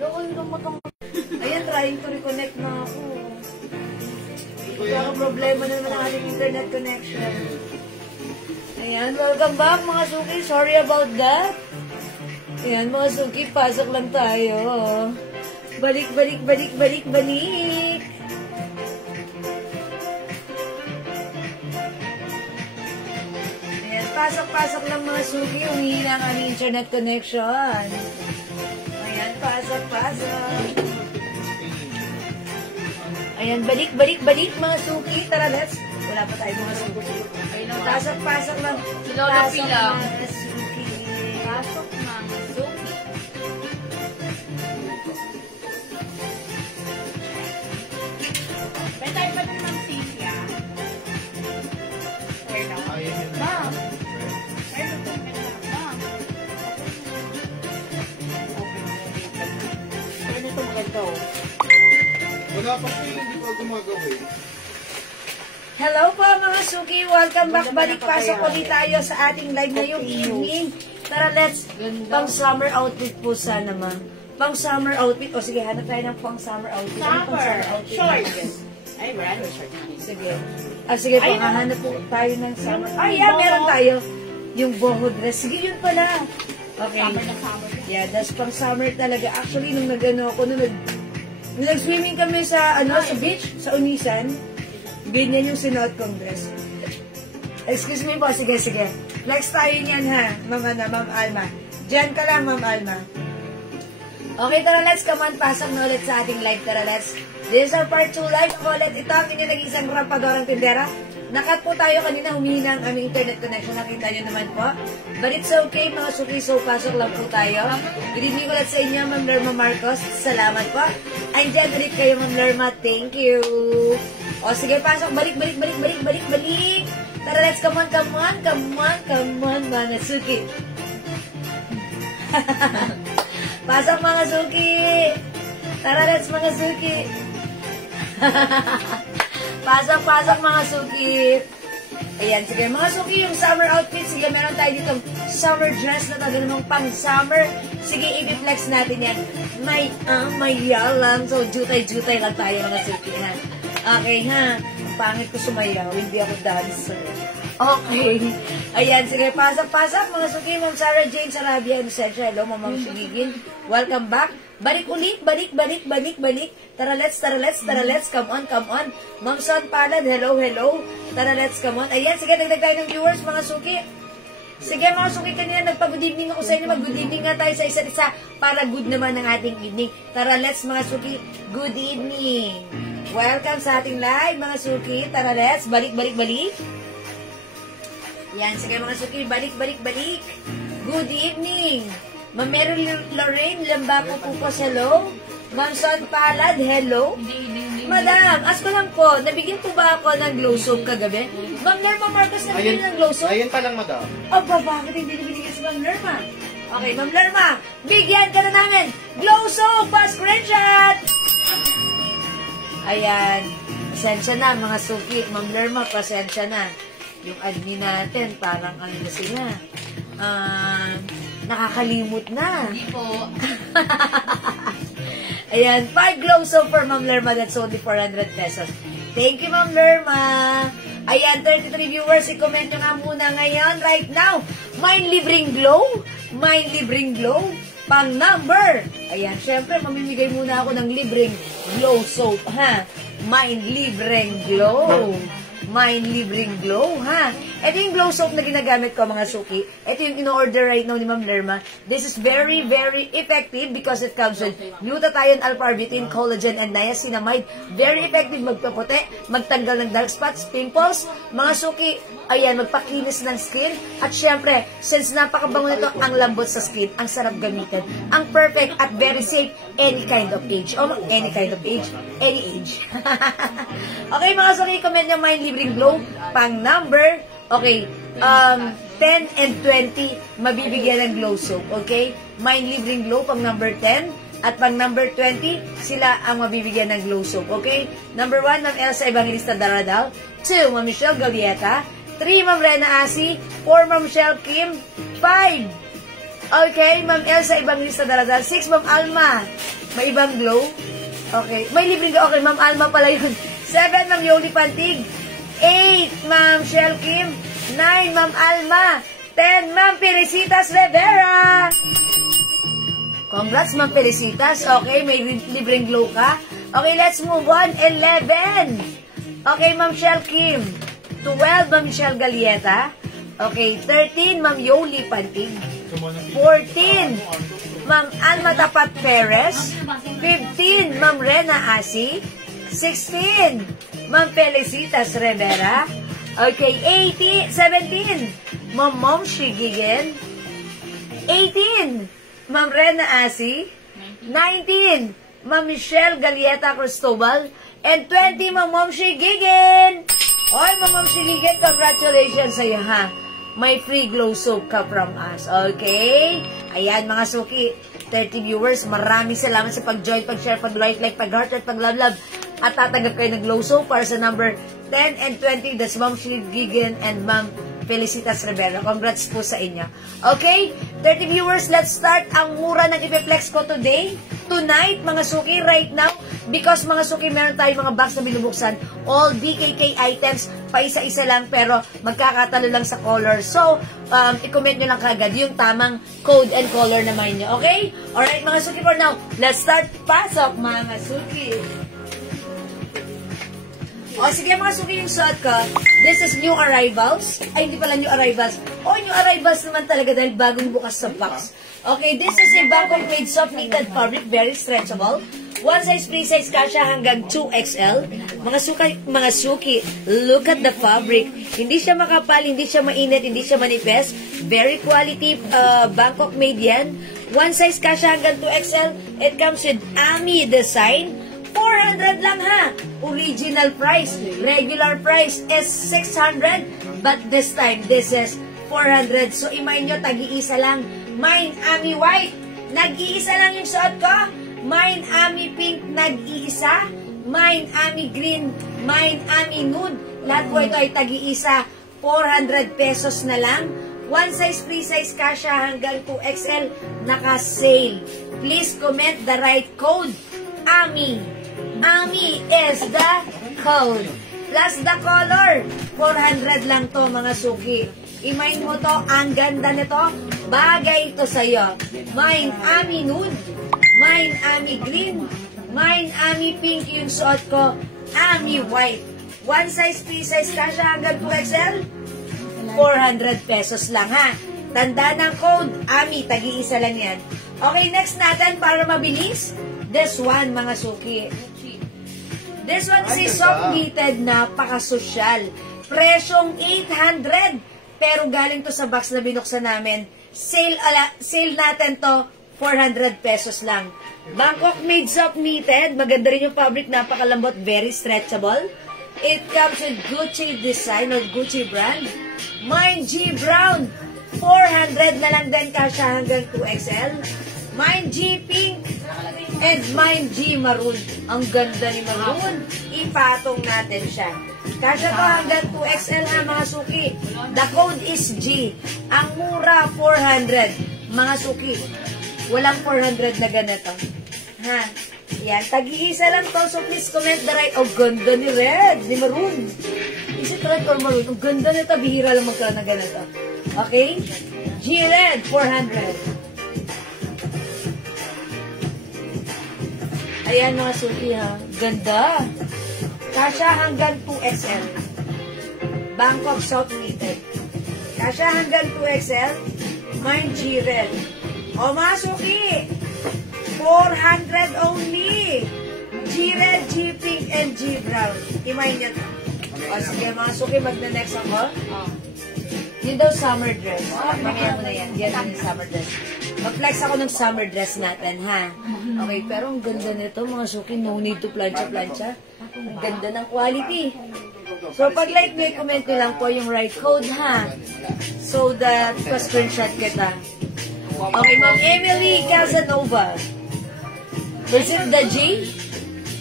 Loko yung matang... Ayan, trying to reconnect na ako. Kaya problema na naman ang ating internet connection. Ayan, welcome back mga suki. Sorry about that. Ayan, mga suki, pasok lang tayo. Balik, balik, balik, balik, balik. Ayan, pasok-pasok lang mga suki. Umihina ang aming internet connection. Ayan, pasok-pasok. Ayan, balik, balik, balik mga suki. Tara, let's. Wala pa tayo mga suki. Pasok-pasok lang. Pasok mga suki. Pasok mga suki. Pwede tayo pa ng sisya. Where na? Ma'am. Where na ito? Ma'am. Where na ito maganda? Wala pa siya, hindi pa gumagawin. Hello po mga suki. Welcome back. Balik-pasok ulit tayo sa ating live ngayong evening. Tara, let's. Pang summer outfit po sana, ma'am. Pang summer outfit. O sige, hanap tayo ng pang summer outfit. Summer. Shorts. Ay, brand short. Sige. Sige po, hahanap po tayo ng summer. Ay, yeah, meron tayo. Yung boho dress. Sige, yun pala. Okay. Summer na summer. Yeah, that's pang summer talaga. Actually, nung nag-ano ako, nung nag-swimming kami sa, sa beach, sa Unisan, ganyan yung sinuot kong dress. Excuse me po, sige, sige. Next tayo niyan ha, Ma'am Alma. Diyan ka lang, Ma'am Alma. Okay, tara, let's come on, pasok na ulit sa ating live. Tara, let's. This is our part 2 live ulit. Ito ang inyong nag-isang rampadorang tindera. Nakat po tayo kanina, humihina ang aming internet connection. Nakita nyo naman po. But it's okay, mga suki. So, pasok lang po tayo. Good evening ulit sa inyo, Ma'am Lerma Marcos. Salamat po. Andyan ulit kayo, Ma'am Lerma. Thank you. O, sige, pasok. Balik, balik, balik, balik, balik, balik. Tara, let's come on, come on, come on, come on, mga suki. Pasok, mga suki. Tara, let's, mga suki. Pasok, pasok, mga suki. Ayan, sige, mga suki, yung summer outfit. Sige, meron tayo dito summer dress na tayo namang pang-summer. Sige, i-flex natin yan. May yalang. So, jutay-jutay lang tayo, mga suki, ha? Okay, ha? Ang pangit ko sumayaw. Hindi ako dancer. Okay. Ayan, sige, pasok-pasok, mga suki. Ma'am Sarah Jane Sarabia, Inosensya. Hello, Ma'am Shigigin. Welcome back. Balik ulit, balik, balik, balik, balik. Tara, let's, tara, let's, tara, let's. Come on, come on. Ma'am Son Palad, hello, hello. Tara, let's, come on. Ayan, sige, dagdag tayo ng viewers, mga suki. Sige, mga suki, kanina nagpa-good evening ako sa inyo. Mag-good evening nga tayo sa isa't isa para good naman ang ating evening. Tara, let's, mga suki. Good evening. Welcome sa ating live, mga suki. Tara, let's. Balik, balik, balik. Yan, sige, mga suki. Balik, balik, balik. Good evening. Ma'am Mary Lorraine Lambaco po po, hello. Ma'am Son Palad, hello. Madam, ask ko lang po, nabigyan po ba ako ng glow soap kagabi? Ma'am Lerma Marcos, nabigyan ng glow soap? Ayun pa lang, madam. Aba, bakit hindi nabigyan si Ma'am Lerma? Okay, Ma'am Lerma, bigyan ka na namin. Glow soap, pa screenshot! Ayan, pasensya na mga suki. Ma'am Lerma, pasensya na. Yung admin natin, parang ano na sila. Nakakalimot na. Hindi po. Ayan, 5 glow soap for Ma'am Lerma. That's only 400 pesos. Thank you, Ma'am Lerma. Ayan, 33 viewers. I-comment nyo nga muna ngayon, right now. Mind libreng glow. Mind libreng glow. Pang number. Ayan, syempre, mamimigay muna ako ng libreng glow soap, ha? Mind libreng glow. Mind libreng glow, ha? Ito yung glow soap na ginagamit ko, mga suki. Ito yung in-order right now ni Ma'am Lerma. This is very, very effective because it comes with glutathione, alpha-arbutin, collagen, and niacinamide. Very effective magpaputi, magtanggal ng dark spots, pimples. Mga suki, ayan, magpakinis ng skin. At syempre, since napakabango nito, ang lambot sa skin, ang sarap gamitin. Ang perfect at very safe, any kind of age. O, any kind of age, any age. Okay, mga suki, comment nyo Mind Libreng Glow, pang number, okay, 10 and 20, mabibigyan ng glow soap, okay? Mind Libreng Glow, pang number 10, at pang number 20, sila ang mabibigyan ng glow soap, okay? Number 1, Ma'am Elsa Evangelista Daradal, 2, Ma'am Michelle Gavieta, 3, Ma'am Rena Asi, 4, Ma'am Michelle Kim, 5, okay, Ma'am Elsa Evangelista Daradal, 6, Ma'am Alma May ibang glow? Okay. May libreng glow. Okay, Ma'am Alma pala yun. 7, Ma'am Yoli Pantig. 8, Ma'am Shell Kim. 9, Ma'am Alma. 10, Ma'am Felicitas Rivera. Congrats, Ma'am Felicitas. Okay, may libreng glow ka. Okay, let's move on. 11. Okay, Ma'am Shell Kim. 12, Ma'am Michelle Galieta. Okay, 13, Ma'am Yoli Pantig. 14, Ma'am Alma Tapat Perez. 15, Ma'am Rena Asi. 16, Ma'am Felicitas Rivera. Okay, 17, Ma'am Momshi Gigen. 18, Ma'am Rena Asi. 19, Ma'am Michelle Galieta Cristobal. And 20, Ma'am Momshi Gigen. Oy, Ma'am Momshi Gigen, congratulations sa iyo, ha. May free glow soap ka from us. Okay? Ayan, mga suki. 30 viewers, maraming salamat sa pag-join, pag-share, pag-like, pag-heart, at pag-love. At tatanggap kayo ng glow soap para sa number 10 and 20. That's Ma'am Shirley Gigan and Ma'am Felicitas Rivera. Congrats po sa inyo. Okay? 30 viewers, let's start ang mura ng ipiplex ko today. Tonight, mga suki, right now. Because mga suki, meron tayong mga box na binubuksan. All BKK items, pa isa-isa lang, pero magkakatalo lang sa color. So, i-comment nyo lang kagad yung tamang code and color naman nyo. Okay? Alright, mga suki, for now, let's start. Pasok, mga suki. O, sige mga suki, yung suot ko. This is new arrivals. Ay, hindi pala new arrivals. O, new arrivals naman talaga dahil bagong bukas sa box. Okay, this is a Bangkok made soft knitted fabric, very stretchable. One size, free size, kasha hanggang 2XL. Mga suki, look at the fabric. Hindi siya makapal, hindi siya mainit, hindi siya manipis. Very quality, Bangkok made yan. One size, kasha hanggang 2XL. It comes with Ami design. 400 lang, ha. Original price. Regular price is 600. But this time, this is 400. So, imay nyo, tag-iisa lang. Mine, Ami White. Nag-iisa lang yung suot ko. Mine, Ami Pink, nag-iisa. Mine, Ami Green. Mine, Ami Nude. Lahat po ito ay tag-iisa. 400 pesos na lang. One size, free size, kasha hanggang 2XL. Naka-sale. Please comment the right code. Ami. Ami is the code. Plus the color. 400 lang to, mga suki. Imain mo to, ang ganda nito. Bagay ito sa'yo. Mine, Ami Nude. Mine, Ami Green. Mine, Ami Pink. Yung suot ko, Ami White. One size, free size, kasha hanggang 2XL. 400 pesos lang, ha. Tanda ng code, Ami. Tag-iisa lang yan. Okay, next natin para mabilis. This one, mga suki. This one is soft knitted, napaka-sosyal. Presyong 800. Pero galing to sa box na binuksan namin. Sale natin to, 400 pesos lang. Bangkok made soft knitted. Maganda rin yung fabric, napakalambot, very stretchable. It comes with Gucci design or Gucci brand. Mine G Brown. 400 na lang din, kasha hanggang 2XL. Mine G Pink. And Mine G Maroon. Ang ganda ni Maroon. Ipatong natin siya. Kasya to hanggang 2XL, ha, mga suki. The code is G. Ang mura, 400. Mga suki, walang 400 na ganito. Ha? Yan. Tag-iisa lang to. So please comment the right. Oh, ganda ni Red. Ni Maroon. Is it Red or Maroon? Ang ganda nito. Bihira lang magkaroon na ganito. Okay? G Red, 400. Ayan, mga suki, ha. Ganda. Kasha hanggang 2XL. Bangkok soft knitted. Kasha hanggang 2XL. Mine G Red. O, mga suki, 400 only. G Red, G Pink, and G Brown. Imay niya to. O, sige, mga suki, magna-next ako. Yun daw summer dress. Mamaya mo na yan. Yan ang summer dress. Mag-flex ako ng summer dress natin, ha? Okay, pero ang ganda nito, mga suki. No need to plancha-plancha. Ang ganda ng quality. So, pag like nyo, comment nyo lang po yung right code, ha? So that, pa-screenshot kita. Okay, Ma'am Emily Casanova. Is it the G?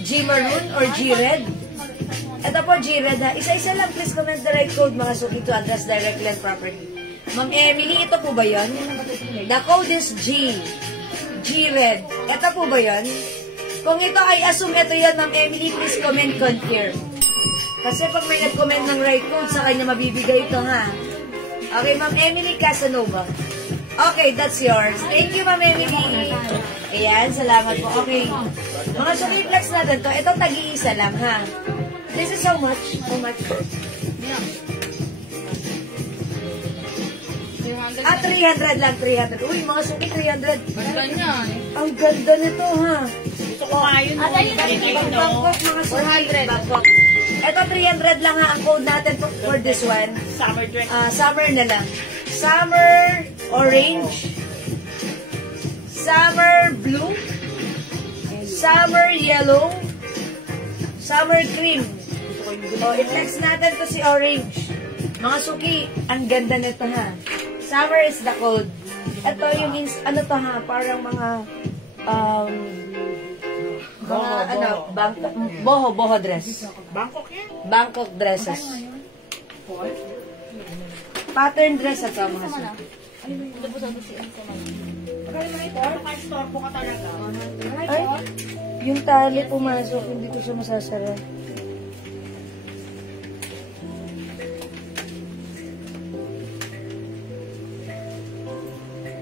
G Maroon or G Red? Ito po, G Red, ha? Isa-isa lang, please comment the right code, mga suki, to address directly and properly. Ma'am Emily, ito po ba yun? The code is G. G Red. Ito po ba yun? Kung ito ay assume ito yun, Ma'am Emily, please comment confirm. Kasi pag may nag-comment ng right code, sa kanya mabibigay ito, ha? Okay, Ma'am Emily Casanova. Okay, that's yours. Thank you, Ma'am Emily. Ayan, salamat po. Okay. Mga Superflex natin to. Ito, tag-iisa lang, ha? This is how much? How much? 300 lang, 300. Uy, mga suki, 300. Ganda niya. Ang ganda nito, ha? Gusto ko nga yun. Bangkok, mga suki. Bangkok. Ito, 300 lang, ha? Ang code natin for this one. Summer dress. Summer na lang. Summer orange. Summer blue. Summer yellow. Summer cream. O, i-flex natin to si orange. Mga suki, ang ganda nito, ha? Summer is the code. Ito yung, ano to, ha? Parang mga, boho dress. Bangkok yan. Bangkok dresses. Pattern dress at mga suki. Naka-store po ka talaga. Ay, yung tali pumasok, hindi ko siya masasara.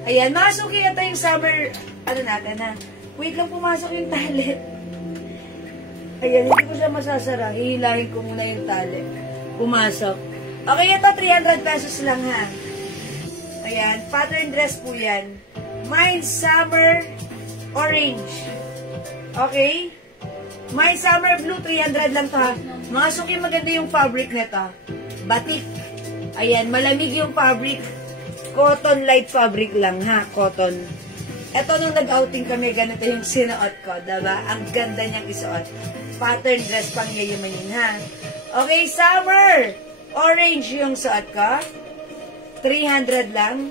Ayan, mga suki, ito yung summer, ano natin, ha? Wait lang, pumasok yung tali. Ayan, hindi ko siya masasara. Hihilahin ko muna yung tali. Pumasok. Okay, ito, 300 pesos lang, ha? Ayan, pattern dress po yan. Mine summer orange. Okay? Mine summer blue, 300 lang to, ha? Mga suki, maganda yung fabric nito. Batik. Ayan, malamig yung fabric. Cotton light fabric lang, ha? Cotton. Ito nung nag-outing kami, ganito yung sinuot ko, diba? Ang ganda niyang isuot. Pattern dress pang yayamanin, ha? Okay, summer orange yung suot ko. 300 lang.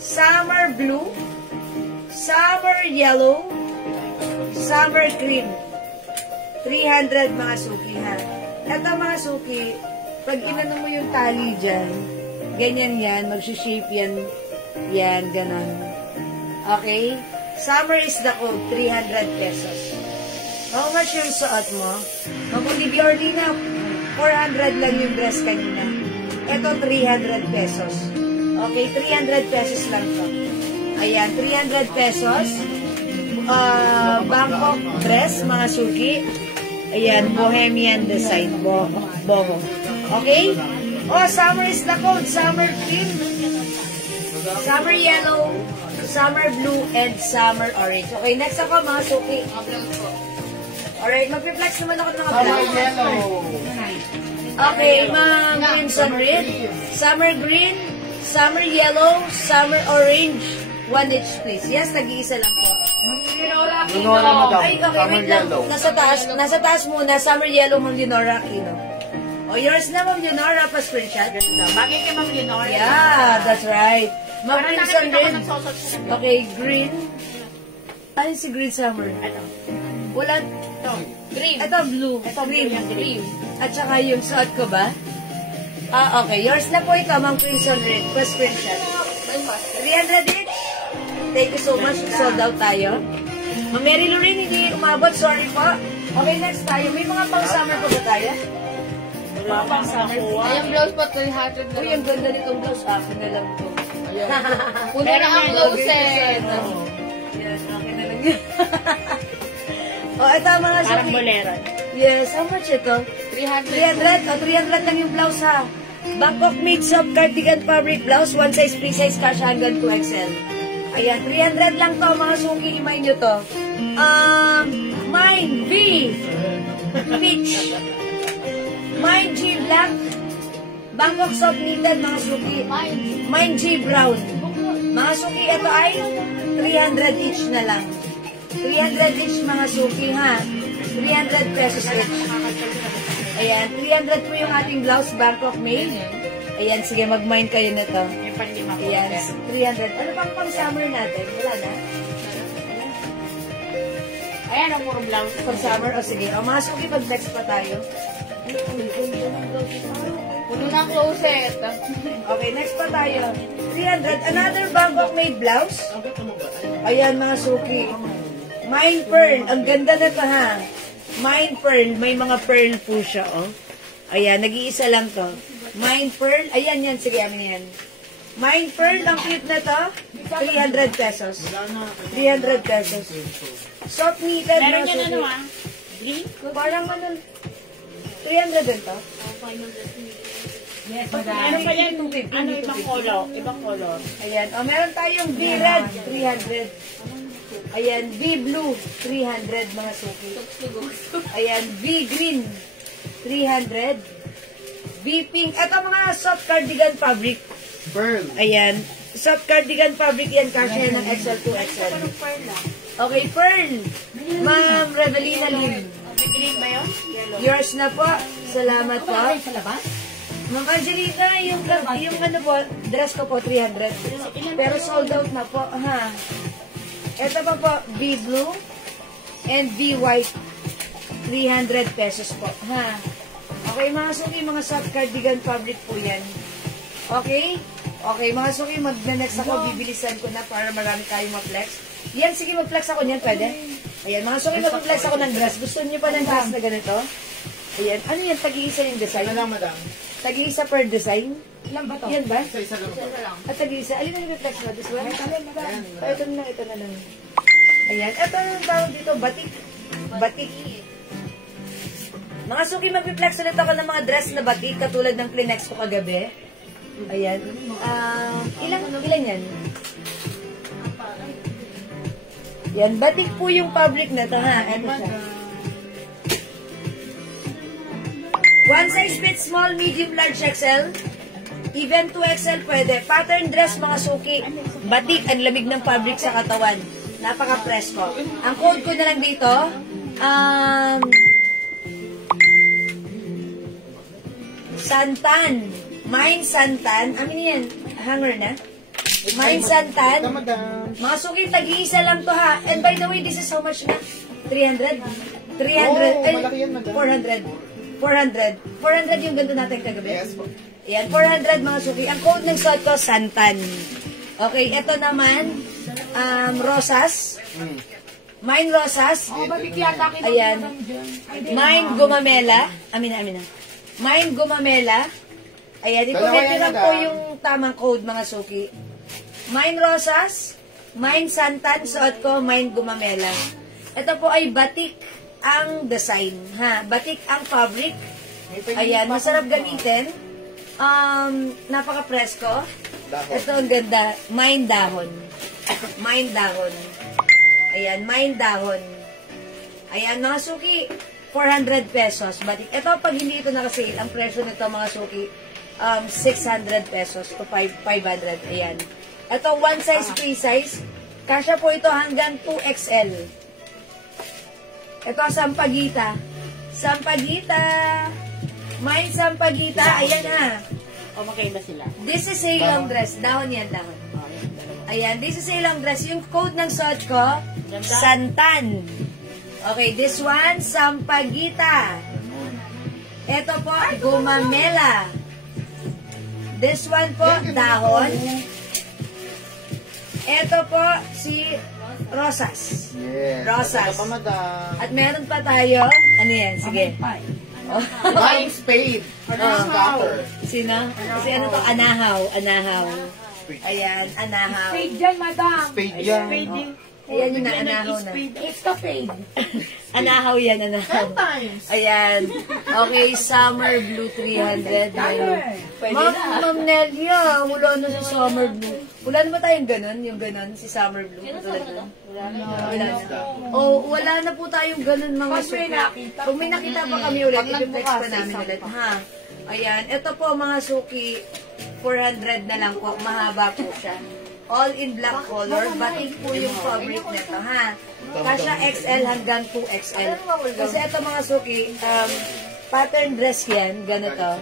Summer blue. Summer yellow. Summer cream. 300 mga suki, ha? Ito mga suki, pag inano mo yung tali dyan, ganyan yan, mag-shape yan. Yan, ganon. Okay? Summer is the code, 300 pesos. How much yung suot mo? Mabuti Biorlina, 400 lang yung dress kanina. Ito, 300 pesos. Okay, 300 pesos lang to. Ayan, 300 pesos. Bangkok dress, mga suki. Ayan, bohemian design. Boho. Okay? Oh, summer is the code. Summer cream. Summer yellow. Summer blue. And summer orange. Okay, next ako, mga suki. Alright, mag-reflex naman ako ng mga Summer black. yellow. Okay, mga crimson red. Summer green. Summer yellow. Summer orange. 1 each, please. Yes, nag-iisa lang po. Lunora, madam. Ay, okay, Summer wait lang. yellow. Nasa taas muna. Summer yellow, Ma'am Leonora Aquino. O, yours na, Ma'am Leonora, pa-screenshot. Bakit kay Ma'am Leonora? Yeah, that's right. Ma'am Parang Crimson nakakita ko red. nagsosot siya. Okay, green. Ano si green summer? Ito. Wala. Green. Ito, blue. Ito, blue yung green. At saka yung suot ko ba? Okay. Yours na po ito, Ma'am Crimson red. Pa-screenshot. 300 each. Thank you so much. Sold out tayo. Ma'am Mary Lorraine, hindi umabot. Sorry po. Okay, next tayo. May mga pang-summer po ba tayo? Mga pang-summer po. Ay, yung blouse pa 300 na Uy, ang ganda nitong blouse. Akin na lang po. Puno na ang closet. Yan, akin na lang yan. Ito mga Parang suki. bolero. Yes, how much ito? 300. 300. 300 lang yung blouse, ha? Bangkok made soft cardigan fabric blouse. One size, free size, cash hanggang 2XL. Ayan, 300 lang to, mga suki. Imay nyo to. Mine V. Peach. Mine G black. Bangkok soft knitted, mga suki. Mine G brown. Mga suki, ito ay 300 each na lang. 300 each, mga suki, ha? 300 pesos each. Ayan, 300 po yung ating blouse, Bangkok made. Ayan, sige, mag-mine kayo na to. Yung panlima po. Ayan, 300. Ano pang summer natin? Wala na? Ayan, ang puro blouse. Pang summer? O sige, o mga suki, mag-next pa tayo. Ay, ganda ng blouse ito. Puno na ang closet. Okay, next pa tayo. 300. Another Bangkok made blouse. Ayan, mga suki. Mine pearl. Ang ganda na to, ha? Mine pearl. May mga pearl po siya, oh. Ayan, nag-iisa lang to. Mine pearl. Ayan, yan. Sige, amin yan. Mine pearl. Ang cute na to. 300 pesos. 300 pesos. Soft knitted. Meron mga yan suki. ano ah? Green? Parang ano. 300 din to? Yes, meron pa yan. Ano, ibang color. Ibang color. Ayan. O, meron tayong V-red. 300. Ayan, V-blue. 300 mga suki. Ayan, V-green. 300. V-pink. Ito mga soft cardigan fabric. Pearl. Ayan. Soft cardigan fabric yan. Kasi yan ng XL to XL. Okay, pearl. Ma'am Revelina Lim. Green ba yun? Yellow. Yours na po. Salamat po. Sa labas? Ma'am Angelica, yung ano po, dress ko po 300. Pero sold out na po, ha. Ito pa po, V-blue and V-white. 300 pesos po, ha. Okay, mga suki, mga soft cardigan fabric po yan. Okay? Okay, mga suki, mag-next ako, bibilisan ko na para marami tayong ma-flex. Yan, sige, mag-flex ako niyan, pwede? Ayan, mga suki, mag-flex ako ng dress. Gusto niyo pa ng dress na ganito? Ayan, ano yan, tag-iisa yung design? Ano lang, madam? Tag-iisa per design? Ilan ba to? Yan ba? Isa-isa lang po. At tag-iisa. Alin ang reflex mo? This one? Ito na lang, ito na lang. Ayan. Ito ang tawag dito, batik. Batik. Mga suki, mag-reflex ulit ako ng mga dress na batik, katulad ng Kleenex ko kagabi. Ayan. Ilan yan? Yan, batik po yung fabric na ito, ha? Ito siya. One size fits small, medium, large, XL. Even 2XL pwede. Pattern dress, mga suki. Batik, ang lamig ng fabric sa katawan. Napaka-presko. Ang code ko na lang dito, Santan. Mine Santan. Amin yan. Hanger na. Mine Santan. Ito, madam. Mga suki, tag-iisa lang to, ha. And by the way, this is how much na? 300? 300. Oh, malaki yan, madam. 400. 400 yung ganito natin kagabi. Yes po. Ayan, 400 mga suki. Ang code ng suot ko, Santan. Okay, ito naman, Rosas. Mine Rosas. Ayan. Mine Gumamela. Amin na. Mine Gumamela. Ayan, i-comment nyo lang po yung tamang code, mga suki. Mine Rosas. Mine Santan. Suot ko, Mine Gumamela. Ito po ay batik ang design, ha? Batik ang fabric. Ayan, masarap gamitin. Napaka-presko. Ito ang ganda. Mine dahon. Mine dahon. Ayan, mine dahon. Ayan, mga suki, 400 pesos. Batik. Ito, pag hindi ito nakasale, ang presyo nito, mga suki, 600 pesos to 500. Ayan. Ito, one size, free size. Kasya po ito hanggang 2XL. Ito, Sampagita. Sampagita. Mine Sampagita. Ayan, ha. O, magkaiba sila. This is a long dress. Dahon yan, dahon. Ayan, this is a long dress. Yung code ng suot ko, Santan. Okay, this one, Sampagita. Ito po, Gumamela. This one po, dahon. Ito po, si Rosas. Yes. Rosas. Ito pa, madam. At meron pa tayo, ano yan, sige. Oh. Mine spade. Scatter. Sino? Kasi ano to, anahaw, anahaw. Ayan, anahaw. Spade dyan, madam. Spade yan. Ayan yung naanahaw na. It's the fade. Anahaw yan, anahaw. Sometimes. Ayan. Okay, Summer Blue 300. Ma'am Nelia, wala na si Summer Blue. Wala na ba tayong ganun? Yung ganun, si Summer Blue? Wala na. Oh, wala na po tayong ganun, mga suki. Kung may nakita pa kami ulit, i-flex pa namin ulit. Ha? Ayan. Ito po, mga suki, 400 na lang po. Mahaba po siya. All in black color. Batik po yung fabric nito, ha? Kasya XL hanggang 2XL. Kasi ito, mga suki, pattern dress yan, ganito.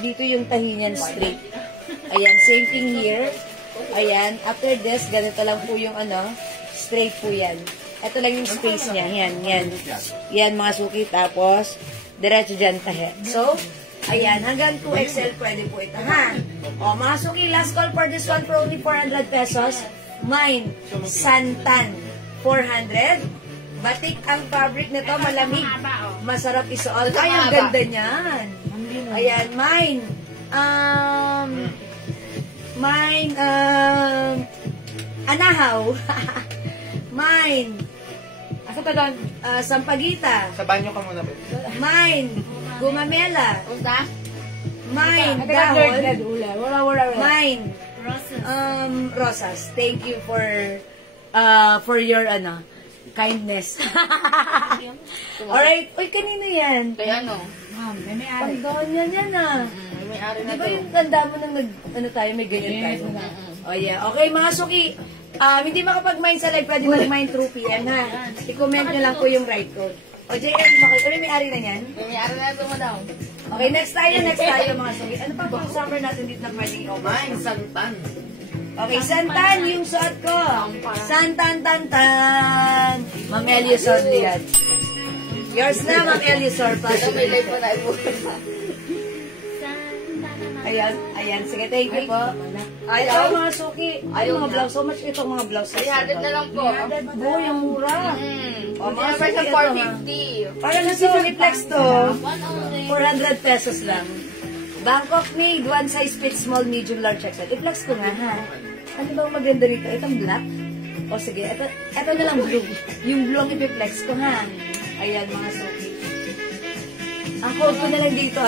Dito yung tahi niyan straight. Ayan, same thing here. Ayan, after this, ganito lang po yung straight po yan. Ito lang yung space niya. Yan. Yan, mga suki. Tapos, diretso dyan tahe. So, ayan, hanggang 2XL pwede po ito, ha? O, mga suki, last call for this one for only 400 pesos. Mine, Santan, 400. Batik ang fabric nito, malamig. Masarap isuot. Ay, ang ganda niyan. Ayan, mine. Anahaw. Mine. Asa to doon? Sampagita. Sa banyo ka muna, babe. Mine. Gumamela. Unsa? Mine. Dahon. Dahon. Wala. Mine. Rosas. Thank you for your kindness. Alright. Uy, kanino yan? Kaya ano? Ma'am, may ari. Pagdoon yan ah. May ari Di ba yung tanda mo nang tayo, may ganyan tayo? Oh yeah. Okay, mga suki. Hindi makapag-mine sa live, pwede mag-mine through PM, ha? I-comment nyo lang po yung right code. O, JM, may ari na yan? May ari na ito mo daw. Okay, next tayo, mga suki. Ano pa pang summer natin dito na pwedeng i-over? Mine, santan. Okay, santan yung suot ko. Santan. Ma'am Eliosor yan. Yours na, Ma'am Eliosor. May live po na ipo. Ayan. Sige, thank you po. Ayaw, mga suki. Ayaw, mga blouse. So much itong mga blouse. 300 na lang po. Boy, ang mura. O, mga price ng 450. Parang nasi Uniplex to. 400 pesos lang. Bangkok made, one size fits small, medium, large, XL. I-flex ko nga, ha? Ano ba ang maganda rito? Itong black? O sige, ito na lang blue. Yung blue ang i-flex ko, ha? Ayan, mga suki. Ang code ko na lang dito,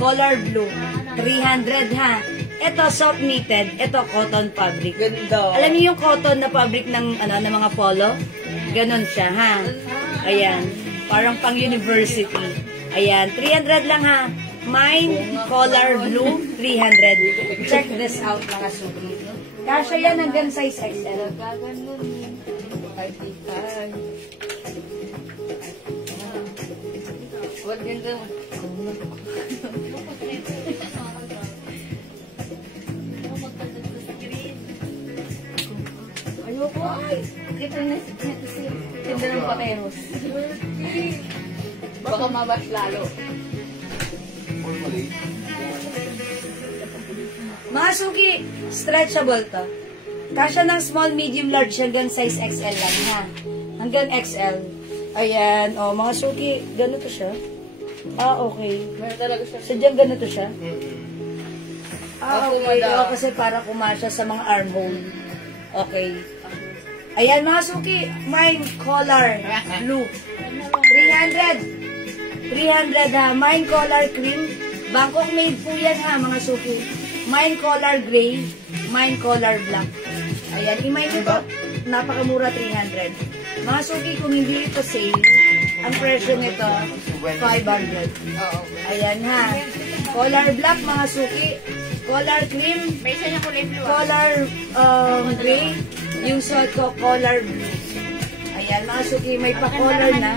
color blue. 300, ha? Ito, soft knitted. Ito, cotton fabric. Ganda. Alam niyo yung cotton na fabric ng mga polo? Ganon siya, ha? Ayan. Parang pang university. Ayan. 300 lang, ha? Mine, color blue, 300. Check this out, mga suki. Kasha yan hanggang size XL. Wag ganda mo. Ayoko. Ito na si ganda ng patehos. Baka mabash lalo. Mga suki, stretchable to. Kasha ng small, medium, large hanggang size XL lang, ha? Hanggang XL. Ayan. O, mga suki, ganito siya. Okay. Meron talaga siya. Sadyang ganito siya. Okay. Kumada. Kasi para kumasya sa mga armhole. Okay. Ayan, mga suki. Mine collar blue. 300. 300, ha. Mine collar cream. Bangkok made po yan, ha, mga suki. Mine collar gray. Mine collar black. Ayan. I-mine nyo to. Napakamura, 300. Mga suki, kung hindi ito sale, ang presyo nito, 500. Oo. Ayan, ha. Collar black, mga suki. Collar cream. May isa niya kulay blue. Collar gray. Yung suot ko, collar blue. Ayan, mga suki, may pa-collar na.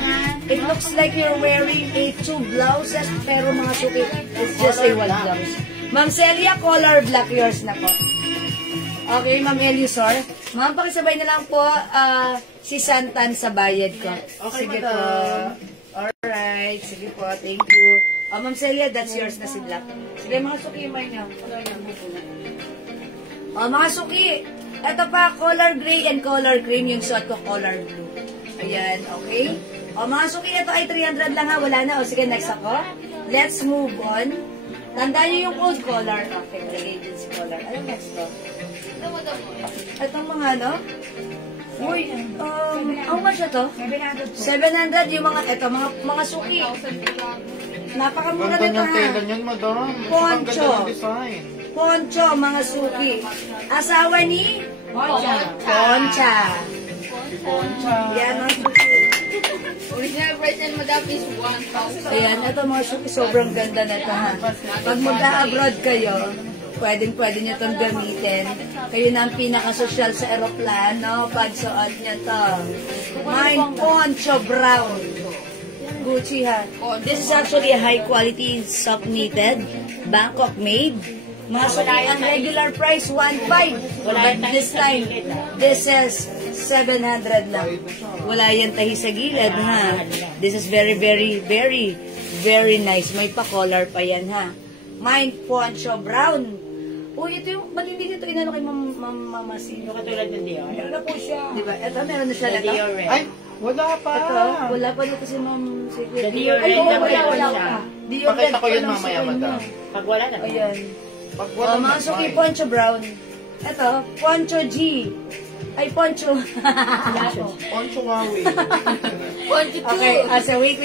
It looks like you're wearing a 2 blouses, pero mga suki, it's just a 1 blouse. Ma'am Celia, collar black, yours na po. Okay, Ma'am Eliosor. Ma'am, pakisabay na lang po si Santan sa bayad ko. Okay, Sige po. madam. Alright, sige po, thank you. Ma'am Celia, that's yours na si Black. Sige, mga suki, may niyo. Mga suki, ito pa, color gray and color cream, yung suot ko, color blue. Ayan, okay? Mga suki, ito ay 300 lang, ha, wala na. Sige, next ako. Let's move on. Tandaan niyo yung old color. Okay, malagay din si color. Anong next ko? Itong mga, no? Uy, how much na to? 700 yung mga, ito, mga suki. Napakamura Ganda nito, niyang ha? tela niyan, madam. Ang Poncho. ganda ng design. Poncho, mga suki. Asawa ni? Poncha. Yan, mga suki. Original price niyan, madam, is 1,000. Ayan, ito mga suki, sobrang ganda na ito, ha? Pag mag-abroad kayo, pwede nyo itong gamitin. Kayo na ang pinakasosyal sa aeroplano pag suot nyo to. Mine Poncho Brown. Gucci, ha? This is actually a high quality soft knitted, Bangkok made. Mga suki, ang regular price 1,500. But this time, this is 700 lang. Wala yan tahi sa gilid, ha? This is very, very, very nice. May pa-collar pa yan, ha? Mine Poncho Brown. Uy, ito yung, ba't hindi nito inano kay Mama si? Yung katulad ng Dior. Meron na po siya. Diba? Ito, meron na siya The na ito. Dior Red. Ay, wala pa. Ito, wala pa dito si Ma'am Secret. The Dior Ay, Red oo, na wala meron pa. siya. Dior Pakita Red ko yun pa lang mamaya, sa kanya. madam. Pag wala na. Ayan. Pag wala Mga na, suki, fine. Poncho Brown. Ito, Poncho G. Ay, Poncho. Poncho Huawei. Poncho 2. Okay, so wait.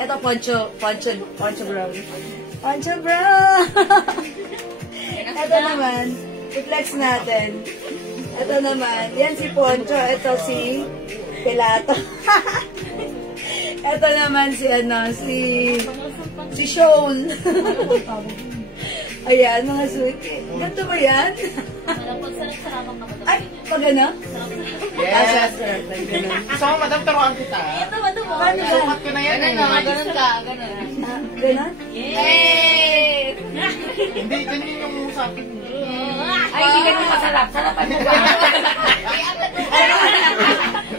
Ito, Poncho Brown. Poncho Brown. Ito naman, i-flex natin. Ito naman, yan si Poncho. Ito si Pilato. Ito naman si Shoal. Ayan, mga suki. Ganito ba yan? Ay, pag ano? Yes. Sarap. Ganun. Gusto mo, madam, turuan kita. Paano ba? Sukat ko na yan eh. Ganun? Hindi, ganyan yung sa akin. Ay, hindi ganun masarap. Sarapan mo ba?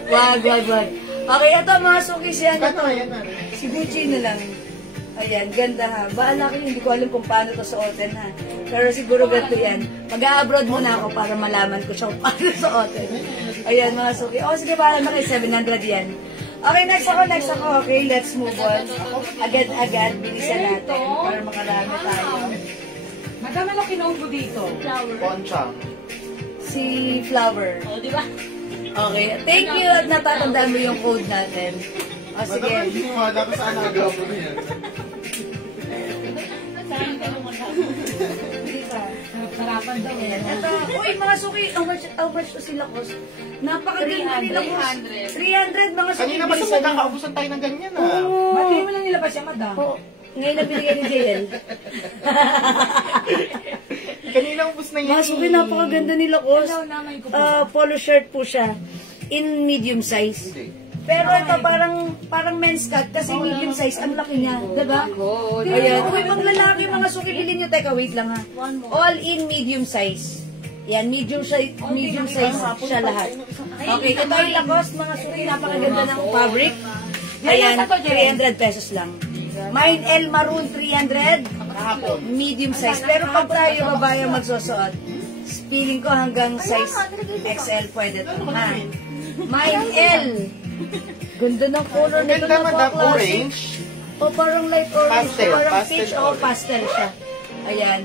Wag. Okay, ito mga suki siya na Ito to. na yan na. Si Gucci na lang. Ayan, ganda ha. Baala ko, hindi ko alam kung paano to suotin ha. Pero siguro ganito yan. Mag-a-abroad muna ako para malaman ko siya kung paano suotin. Ayan, mga suki. O, sige, bahala na kayo. 700 yan. Okay, next ako. Okay, let's move on. Agad-agad, bilisan natin para makarami tayo. Madami lang kinood mo dito. Poncha. Si Flower. O, di ba? Okay, thank you at natatandaan mo yung code natin. O, Madam, sige. hindi mo alam kung saan nagawa mo na yan. Saan ka naman daw? Sarapan daw. Ito, uy, mga suki, how much to sila cost? Napakaganda nila cost. 300, mga suki. Kanina ba sa bilisan nyo. magkakaubusan tayo ng ganyan ah? Ba't hindi mo lang nilabas siya, madam? Oo. Ngayon na binigay ni JL. Kanina ubus na yan. Mga suki, napakaganda nila cost. Ano naman ko po? Polo shirt po siya. In medium size. Hindi. Pero ito parang men's cut kasi medium size, ang laki niya, diba? Ayan. Uy, pang lalaki, mga suki, bilhin nyo. Teka, wait lang ha. All in medium size. Yan, medium size siya lahat. Okay, ito yung Lacoste, mga suki, napakaganda ng fabric. Ayan, 300 pesos lang. Mine L Maroon, 300. Kahapon. Medium size. Pero pag tayo babae magsusuot, feeling ko hanggang size XL pwede to. Ha? Mine L. Ganda ng color nito Ganda na madam, po, classic. orange. O parang light orange. Pastel, Parang pastel peach o orange. pastel siya. Ayan.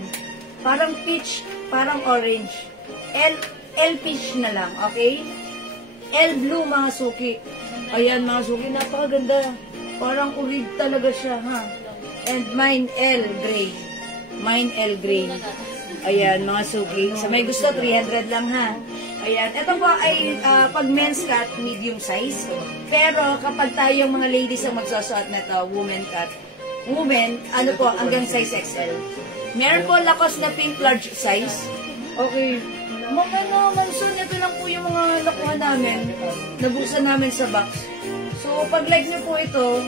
Parang peach, parang orange. L peach na lang, okay? L blue mga suki. Ayan mga suki, napakaganda. Parang urig talaga siya, ha? And mine L gray. Mine L gray. Ayan mga suki. Sa may gusto, 300 lang, ha? Ayan. Ito po ay pag men's cut, medium size. Pero kapag tayong mga ladies ang magsusuot nito, women cut. Women, ano po, hanggang size XL. Meron po Lacoste na pink large size. Okay. Manson, ito lang po yung mga nakuha namin. Nabuksan namin sa box. So, pag like nyo po ito,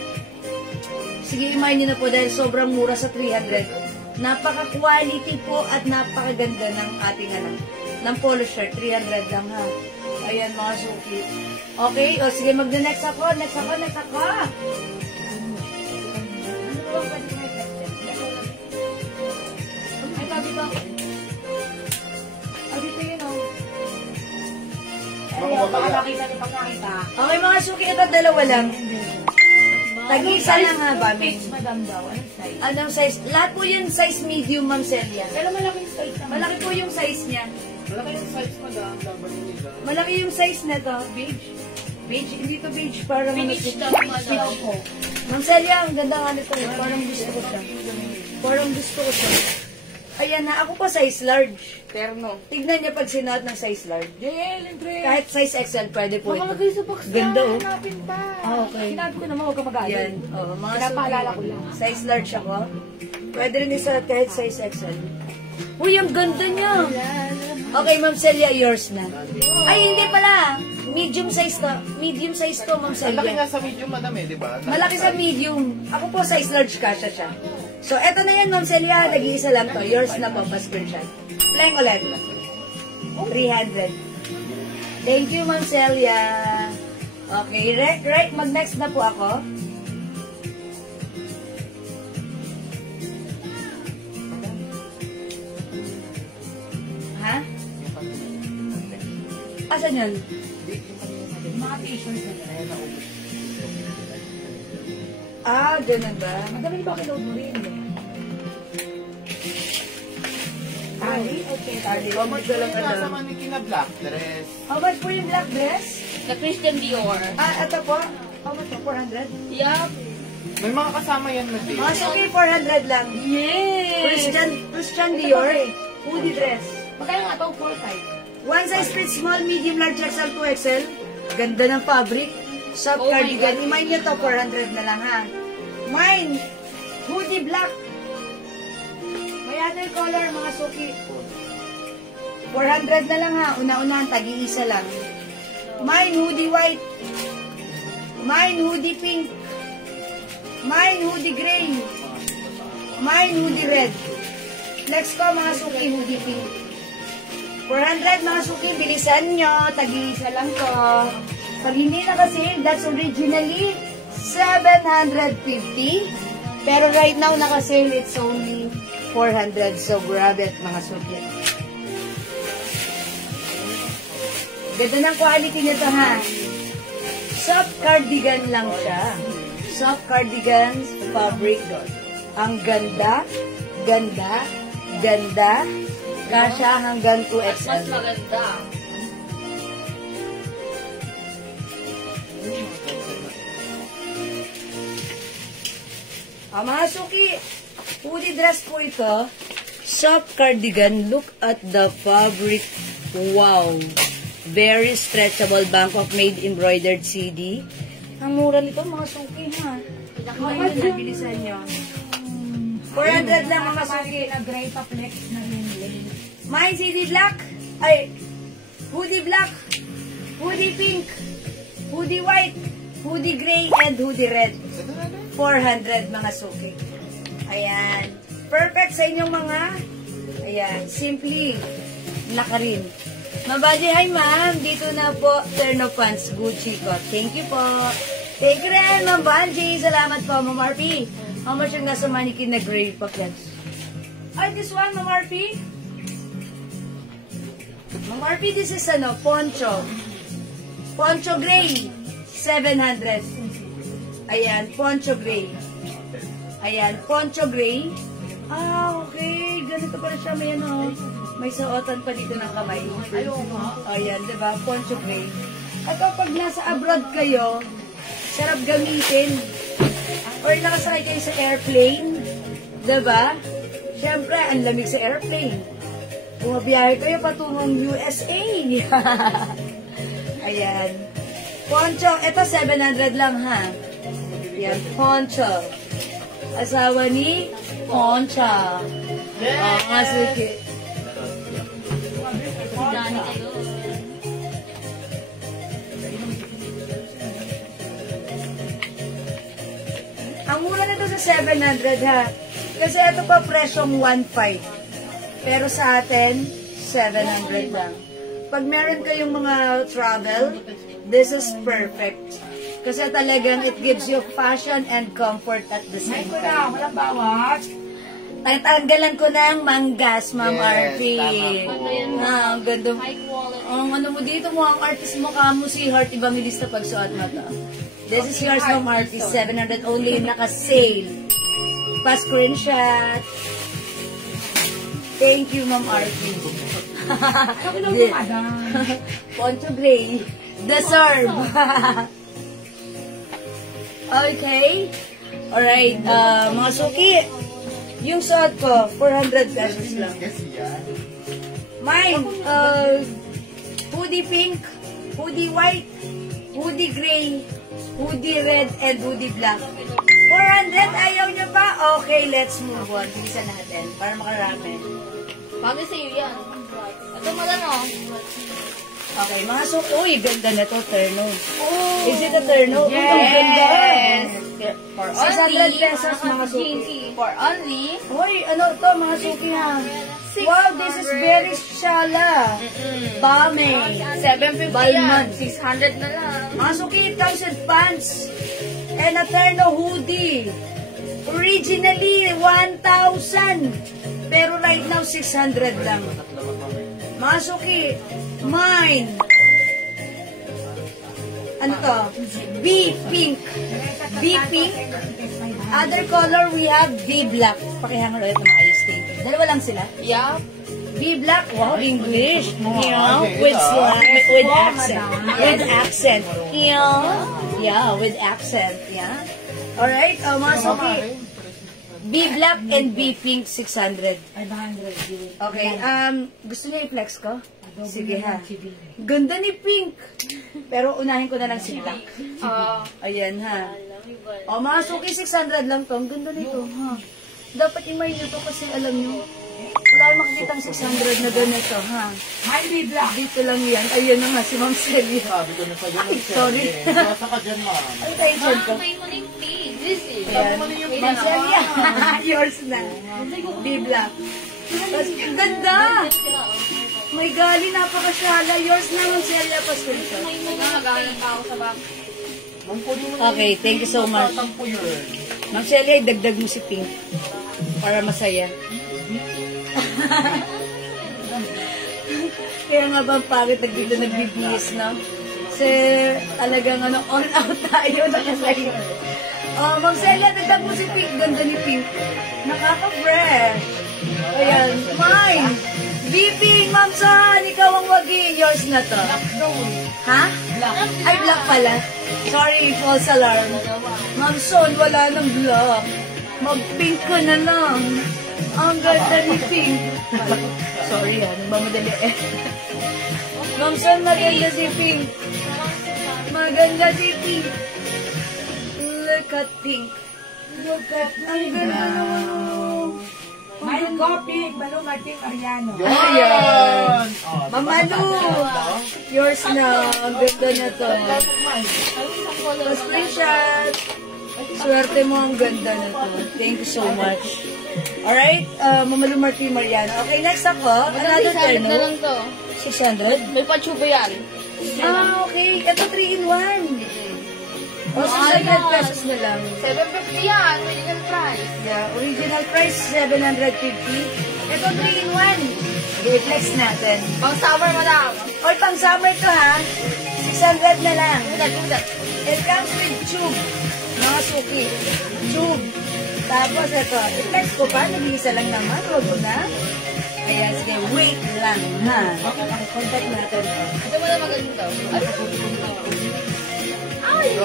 sige, imayin nyo na po dahil sobrang mura sa 300. Napaka-quality po at napakaganda ng ating ng polo shirt. 300 lang ha. Ayan mga suki. Okay, o sige, mag-next ako. Next ako. Ano ba pwede ko may ay, tabi ba? Oh, dito yun, oh. Ayaw, baka nakita ni pagkakita. Okay, mga suki, ito dalawa lang. Tag-isa lang ha, Bami. Page, madam daw. Anong size? Anong size? Lahat po yun size medium, Ma'am Celia. Pero malaking size naman. Malaki po yung size niya. Malaki yung size madam. Laban yung nila. Malaki yung size na to. Beige. Beige, hindi to beige. Parang Beige daw, madam. po. Ma'am Celia, ang ganda nga nito. Parang gusto ko siya. Parang gusto ko siya. Ayan na, ako po size large. Terno. Tignan niya pag sinuot ng size large. JL, Andre. Kahit size XL, pwede po ito. Makalagay sa box Ganda, oh. Hanapin pa. Ah, okay. Sinabi ko naman, huwag ka magalit. Yan. Oh, mga Pinapaalala suki. ko lang. Size large ako. Pwede rin isa kahit size XL. Uy, ang ganda niya. Okay, Ma'am Celia, yours na. Ay, hindi pala. Medium size to. Medium size to, Ma'am Ang laki nga Celia. sa medium madam eh, di ba? Malaki sa medium. Ako po size large kasha siya. So, eto na yan, Ma'am Celia. Nag-iisa lang to. Yours na po, pa-screenshot. Flying ulit. 300. Thank you, Ma'am Celia. Okay, right, mag-next na po ako. Asan yun? Mga t-shirt na yan. Ah, ganun ba? Madami ba kiload mo rin eh? Tali? Okay. Tali. How much po yung nasa mannequin na black dress? How much po yung black dress? The Christian Dior. Ah, ito po. How much po? 400? Yup. May mga kasama yan na din. Mga suki, 400 lang. Yes. Christian Dior. Hoodie dress. Magkano nga ito? 4-5. One size fits small, medium, large, XL, 2XL. Ganda ng fabric. Soft Oh my cardigan. God. I-mine nyo to, 400 na lang ha. Mine, hoodie black. May other color, mga suki. 400 na lang ha. Una-unahan, tagi-isa lang. Mine, hoodie white. Mine, hoodie pink. Mine, hoodie gray. Mine, hoodie red. Next ko, mga suki, hoodie pink. 400 mga suki, bilisan nyo. Tag-iisa lang to. Pag hindi naka-sale, that's originally 750. Pero right now, naka-sale, it's only 400. So, grab it, mga suki. Ganda ng quality nito, ha? Soft cardigan lang siya. Soft cardigans, fabric. Ang ganda, ganda, ganda. Kasha hanggang Mas 2XL. maganda. Mga suki, hoodie dress po ito. Soft cardigan. Look at the fabric. Wow. Very stretchable. Bangkok made embroidered CD. Ang mura nito mga suki ha. Pinakain na bilisan nyo. 400 lang mga suki. Na gray pa flex na rin. Mine CD black. Ay, hoodie black. Hoodie pink. Hoodie white. Hoodie gray and hoodie red. 400 mga suki. Ayan. Perfect sa inyong mga, ayan, simply, nakarin. Mabadi, hi ma'am. Dito na po, Terno Pants, Gucci ko. Thank you po. Thank you rin, Ma'am Banji. Salamat po, Ma'am RP. How much yung nasa mannequin na gray pa, Clems? Ay, this one, Ma'am RP. Ma'am RP, this is ano, poncho. Poncho gray. 700. Ayan, poncho gray. Ayan, poncho gray. Ah, okay. Ganito pala siya. May ano, may suotan pa dito ng kamay. Ayan, diba? Poncho gray. At kapag nasa abroad kayo, sarap gamitin. Or nakasakay kayo sa airplane. Diba? Siyempre, ang lamig sa airplane. Bumabiyahe kayo patungong USA. Ayan. Poncho. Ito, 700 lang, ha? Yan, poncho. Asawa ni Poncha. Masuki. Dani kayo. Ang mura nito sa 700 ha. Kasi ito pa presyong 1.5. Pero sa atin, 700 lang. Pag meron kayong mga travel, this is perfect. Kasi talagang it gives you fashion and comfort at the same Ay, time. walang bawas. Tanggalan ko ng manggas, Ma'am Yes, RP. tama po. Ang ganda. High quality. Ang ano mo dito mo, ang artist mo ka mo si Heart Evangelista pagsuot mo to. This is yours, Ma'am RP. 700 only, naka-sale. Pa-screenshot. Thank you, Ma'am RP. Sabi nung madam. Poncho Gray. Deserve. Okay. Alright. Mga suki. Yung suot ko, 400 pesos lang. Kasi yan. Mine, hoodie pink, hoodie white, hoodie gray, hoodie red, and hoodie black. 400, ayaw nyo pa? Okay, let's move on. Bilisan natin para makarami. Bagay sa'yo yan. Ito magano. Okay, mga so, uy, ganda na to, terno. Is it a terno? Yes. Ang ganda. For 600 pesos, mga suki. Jinky. For only. Uy, ano to, mga suki ha? Wow, this is very shala. Bame. 750 Balman. yan. 600 na lang. Mga suki, 1,000 pants. And a terno hoodie. Originally, 1,000. Pero right now, 600 lang. Mga suki, mine. Ano to? B pink. B pink. Other color, we have B black. Pakihangan ulit na maayos. Thank you. Dalawa lang sila. Yeah. B black. Wow, English. You know, with slang, with accent. With accent. Yeah, with accent. Yeah. Alright, mga suki. B black and B pink, 600. 500. Okay, gusto niya i-flex ko? Sige ha. Ganda ni pink. Pero unahin ko na lang si black. Ayan ha. O, mga suki, 600 lang to. Ang ganda nito, ha. Dapat i-mine nyo to kasi alam nyo, wala akong makikitang 600 na ganito, ha. Hi, B-Black. Dito lang yan. Ayun na nga, si Ma'am Celia. Sabi ko na sa'yo. Ay, sorry. Basta ka dyan, ma'am. Ano tayo dyan ko? May mo yung page. This is. Ayan. Ma'am Celia. Yours na. B-Black. Tapos, ang ganda. May gali, napakasyala. Yours na, Ma'am Celia. Paskulito. Nagalang pa ako sa back. Okay, thank you so much. Tampo yun. Ma'am Celia, dagdag mo si Pink. Para masaya. Kaya nga ba ang pangit na dito nagbibihis, no? Kasi talagang all out tayo nakasayo. Oh, Ma'am Celia, dagdag mo si Pink. Ganda ni Pink. Nakaka-fresh. Ayan, mine. Bibi, Ma'am San, ikaw ang wagi. Yours na to. Ha? Ay, black pala. Sorry, false alarm. Ma'am Son, wala nang black. Mag-pink ka na lang. Ang ganda ni Pink. Sorry, nagmamadali eh. Ma'am Son, maganda si Pink. Maganda si Pink. Look at Pink. Look at ang ganda naman. My copy, Malu Martin Ariano. Ayan. Mamalu. Yours na. Ang ganda na to. Screenshot. Swerte mo, ang ganda na to. Thank you so much. Alright, Mamalu Martin Mariano. Okay, next ako. Another turn, na lang to. 600? May pachuba yan. Okay. Ito 3-in-1. O, 600 pesos na lang. 750 yan. Original price. Yeah, original price, 750. Ito 3-in-1. I-flex natin. Pang summer, madam. Or pang summer to ha. 600 na lang. Udat. It comes with tube. Mga suki. Tube. Tapos ito, i-flex ko pa. Nag-iisa lang naman. Huwag ko na. Ayan, sige. Wait lang ha. Contact natin to. Ito mo na maganda. Ay,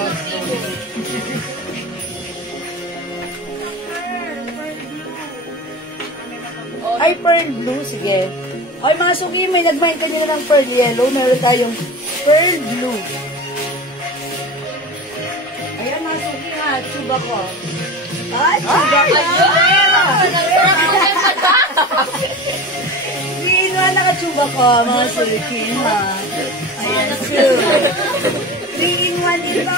Ay, pearl blue. Sige. Ay, mga suki, may nag-mind kanina ng pearl yellow. Meron tayong pearl blue. Ayan, mga suki ha. Tube ako. Ay, tube ako. Hindi naka-tube ako, mga suki ha. Ayan, tube. 3-in-1 ito.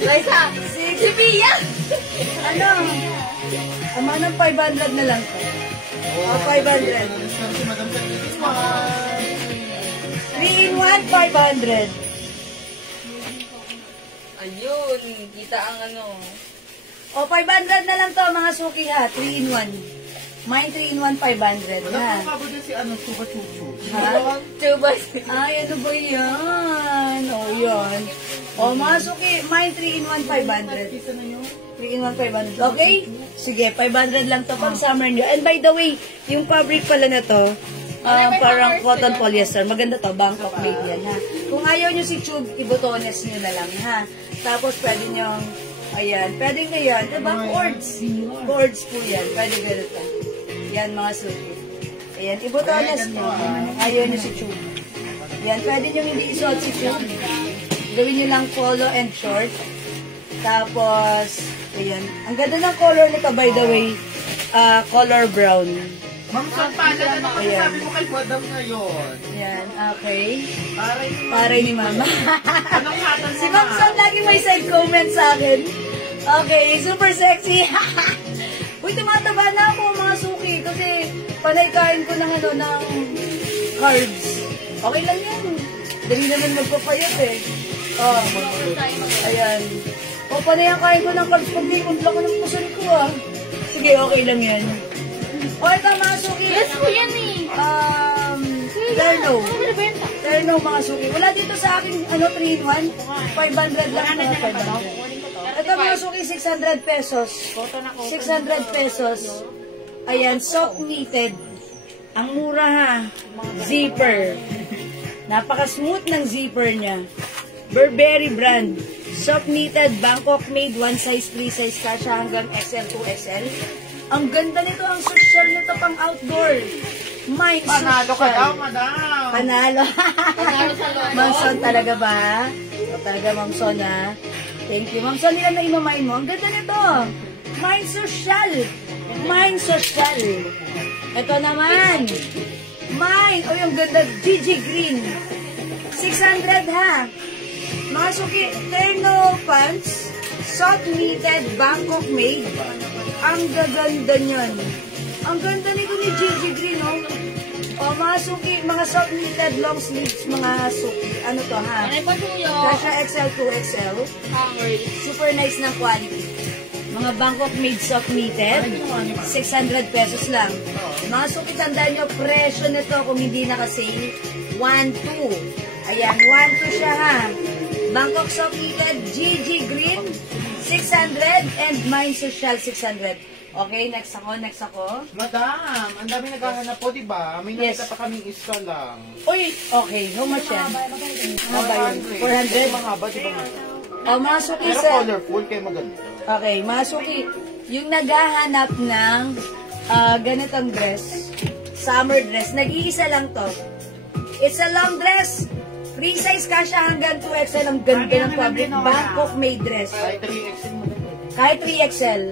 Liza, si Bia. Ano? Ama ng 500 na lang to. 500. 3-in-1, 500. Ayun, kita ang ano. O, 500 na lang to, mga suki ha. 3-in-1. Mine 3-in-1, 500 Wala ha. kang kabo din si Chuba Chuchu. Ha? Tuba. Ay, ano ba yan? O, yun. O, mga suki, mine 3-in-1, 500. 3-in-1, 500. Okay? Sige, 500 lang to pang summer nyo. And by the way, yung fabric pala na to, parang cotton polyester. Maganda to, Bangkok made yan, ha. Kung ayaw nyo si tube, ibutones nyo na lang, ha. Tapos, pwede nyo, ayan, pwede nyo yan. Diba? Cords. Cords po yan. Pwede ganito. Yan, mga suki. Ayan, ibutones nyo. Ayaw nyo si tube. Yan, pwede nyo hindi isuot si tube. Gawin nyo lang polo and short. Tapos, ayan. Ang ganda ng color nito, by the way, color brown. Ma'am, saan pala na naman Ayan. sabi mo kay Madam ngayon? Ayan, okay. Aray, Paray ni Mama. anong hatan Si Ma'am Sam lagi may side comment sa akin. Okay, super sexy. Uy, tumataba na ako, mga suki, kasi panay kain ko ng carbs. Okay lang yan. Dali naman magpapayat eh. Oh, ayan. O, panay ang kain ko ng carbs pag di kumpla ko ng puson ko ah. Sige, okay lang yan. O, ito mga suki. Yes po yan eh. Terno. Terno, mga suki. Wala dito sa akin, 3-in-1. 500 lang. 500. Ito, mga suki, 600 pesos. 600 pesos. Ayan, soft knitted. Ang mura ha. Zipper. Napaka-smooth ng zipper niya. Burberry brand. Soft knitted, Bangkok made, 1 size, 3 size, kasha hanggang XL to XL. Ang ganda nito, ang social nito pang outdoor. My Panalo ka daw, madam. Panalo. Panalo sa lolo. Ma'am Son, talaga ba? O, talaga, Ma'am Son, ha? Thank you. Ma'am Son, ilan na imamay mo? Ang ganda nito. Mind social. Mind social. Ito naman. Mind. O, yung ganda. Gigi Green. 600, ha? Mga suki, terno pants. Soft knitted, Bangkok made. Ang gaganda niyan. Ang ganda nito ni Gigi Green, oh. O, mga suki, mga soft knitted, long sleeves, mga suki. Ano to, ha? Ano pa suyo? Kasha XL to XL. Super nice ng quality. Mga Bangkok made soft knitted. 600 pesos lang. Mga suki, tandaan nyo, presyo nito kung hindi naka-sale. 1-2. Ayan, 1-2 siya, ha? Bangkok soft knitted, Gigi Green, 600, and Mind Social, 600. Okay, next ako. Madam, ang dami naghahanap po, di ba? May Yes. nakita pa kaming isa lang. Uy, okay, how much yan? Mahaba yun? 400? Mahaba, di ba? O, mga suki, Pero sir. colorful, kaya maganda. Okay, mga suki, yung naghahanap ng ganitong dress, summer dress, nag-iisa lang to. It's a long dress. Free size kasha hanggang 2XL. Ang ganda ng fabric. Bangkok made dress. Kahit 3XL mo. Kahit 3XL.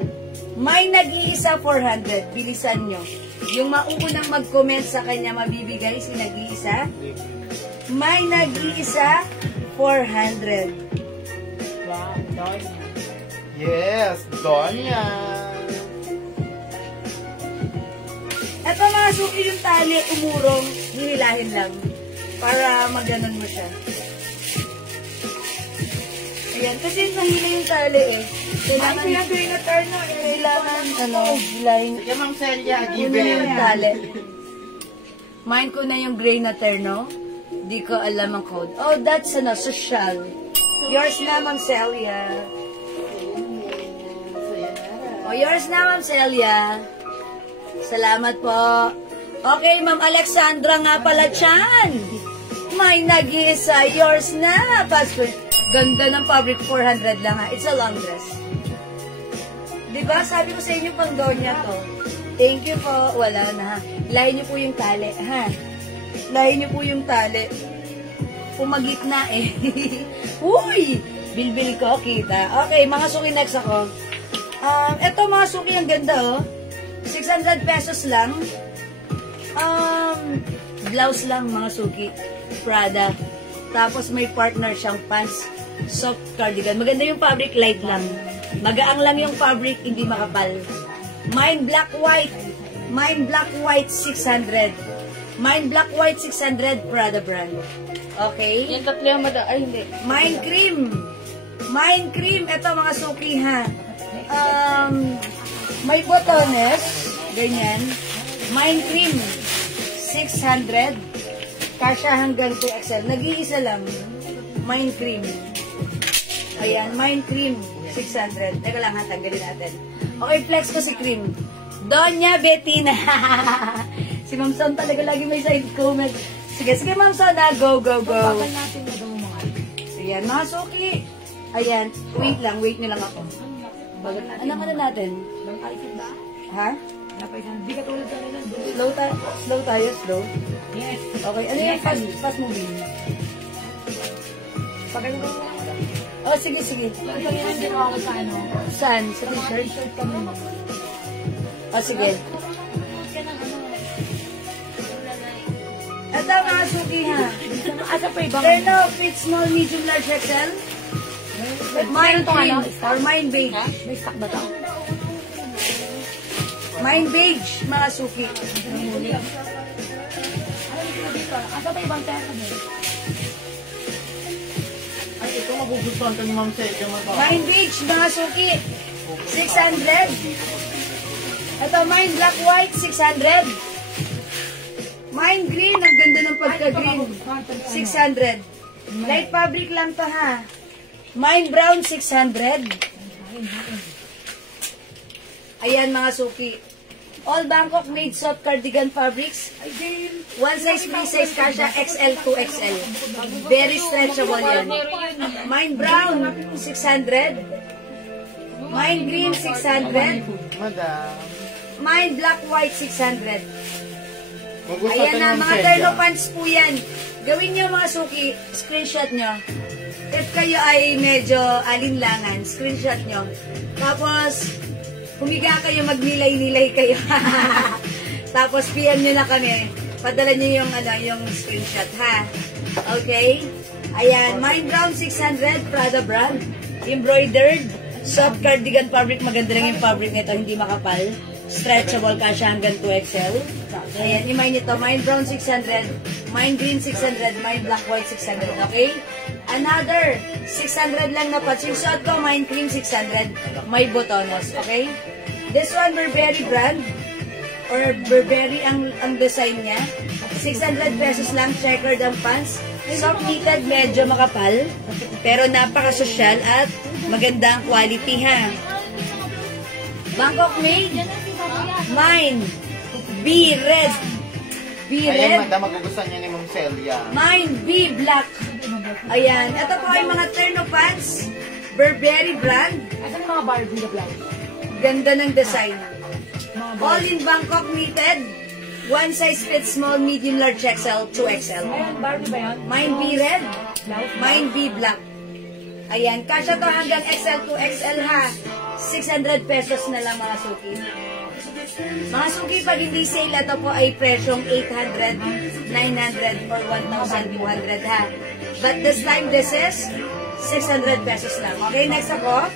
May nag-iisa 400. Bilisan nyo. Yung mauunang mag-comment sa kanya, mabibigay si nag-iisa. May nag-iisa 400. Wow, Donya. Yes, Donya. Ito mga suki yung tali, umurong, hinilahin lang. Para maganon mo siya. Ayan, kasi nahila yung tali eh. Kailangan, hilahin. Sige, Ma'am Celia, Yun give na yung it. tali. Mind ko na yung gray na terno. Di ko alam ang code. Oh, that's social. Yours na, Ma'am Celia. Oh, yours na, Ma'am Celia. Salamat po. Okay, Ma'am Alexandra nga pala dyan. May nag-iisa. Yours na. Pastor. Ganda ng fabric. 400 lang ha. It's a long dress. Diba? Sabi ko sa inyo pang Donya to. Thank you po. Wala na ha. Lahin niyo po yung tali. Ha? Lahin niyo po yung tali. Pumagit na eh. Uy! Bilbil ko. Kita. Okay, mga suki next ako. Eto mga suki ang ganda oh. 600 pesos lang. Blouse lang mga suki. Prada. Tapos may partner siyang pants. Soft cardigan. Maganda yung fabric, light lang. Magaang lang yung fabric, hindi makapal. Mine black white. Mine black white 600. Mine black white 600 Prada brand. Okay? Yung tatlo yung ay hindi. Mine cream. Mine cream. Ito mga suki ha. May botones. Ganyan. Mine cream. 600. Kasha hanggang 2XL. Nag-iisa lang. Mine cream. Ayan, Mine cream. 600. Teka lang ha, tanggalin natin. Okay, flex ko si cream. Donya Bettina. Si Ma'am Son talaga lagi may side comment. Sige, Ma'am Son na. Go, go, go. Ayan, mga suki. Ayan, wait nyo lang ako. Anong ano natin? Ha? Hindi ka tulad sa nila. Slow tayo, slow. Yes. Okay, ano yung fast moving? Pag ano ba? Oh, sige. Pag yan ang ginawa ko sa ano. Saan? Sa t-shirt? T-shirt kami mo. Oh, sige. Ito mga suki ha. Asa pa ibang? Turn off, fit small, medium, large, XL. Mine green or mine beige. May stock ba ito? Mine beige, mga suki. Asa pa ibang tesa mo? Ay, ito magugustuhan ka ni Ma'am Celia. Mine beige, mga suki. 600. Ito, mine black white, 600. Mine green, ang ganda ng pagka-green. 600. Light fabric lang to ha. Mine brown, 600. Ayan mga suki. All Bangkok made soft cardigan fabrics. One size, free size, kasha XL to XL. Very stretchable yan. Mine brown, 600. Mine green, 600. Madam. Mine black white, 600. Magustuhan Ayan na, yung mga Celia. terno pants po yan. Gawin nyo mga suki, screenshot nyo. If kayo ay medyo alinlangan, screenshot nyo. Tapos, humiga kayo, magnilay-nilay kayo. Tapos, PM nyo na kami. Padala nyo yung, yung screenshot, ha? Okay? Ayan, mine brown 600, Prada brand. Embroidered, soft cardigan fabric. Maganda lang yung fabric nito, hindi makapal. Stretchable ka siya hanggang 2XL. Ayan, i-mine ito. Mine brown 600, mine green 600, mine black white 600. Okay? Another 600 lang na patch. Yung suot ko, mine cream 600. May botones. Okay? This one, Burberry brand. Or Burberry ang design niya. 600 pesos lang. Checkered ang pants. Soft knitted, medyo makapal. Pero napaka-social at maganda ang quality ha. Bangkok made. Mine. B red. B Ayan, red. madam, magugustuhan niya ni Ma'am Celia. Mine B black. Ayan. Ito po ay mga terno pants. Burberry brand. Asan yung mga Barbie na blouse? Ganda ng design. All in Bangkok knitted. One size fits small, medium, large, XL, 2XL. Ayan, Barbie ba yun? Mine B red. Mine B black. Ayan. Kasya to hanggang XL, 2XL ha. 600 pesos na lang mga suki. Mga suki, pag hindi sale, ito po ay presyong 800, 900, or 1,200 ha. But this time, this is 600 pesos lang. Okay, next ako.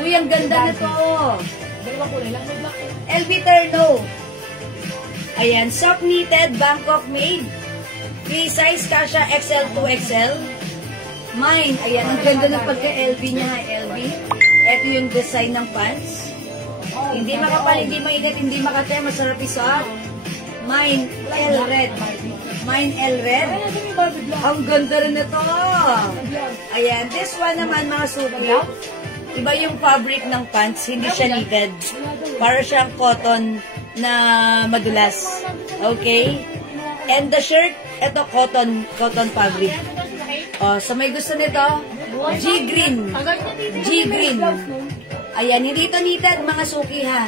Uy, ang ganda nito. Dalawa kulay lang, may black. LV Terno. Ayan, soft knitted, Bangkok made. Free size, kasha XL to XL. Mine, ayan, ang ganda ng pagka-LV niya ha, LV. Ito yung design ng pants. Hindi makapal, hindi mainit, hindi makate, masarap isuot. Mine, L red. Mine, L red. Ang ganda rin ito. Ayan, this one naman mga suki. Iba yung fabric ng pants, hindi siya knitted. Para siyang cotton na madulas. Okay? And the shirt, ito cotton fabric. Oh, so may gusto nito, G green. G green. Ayan, hindi ito knitted mga suki ha.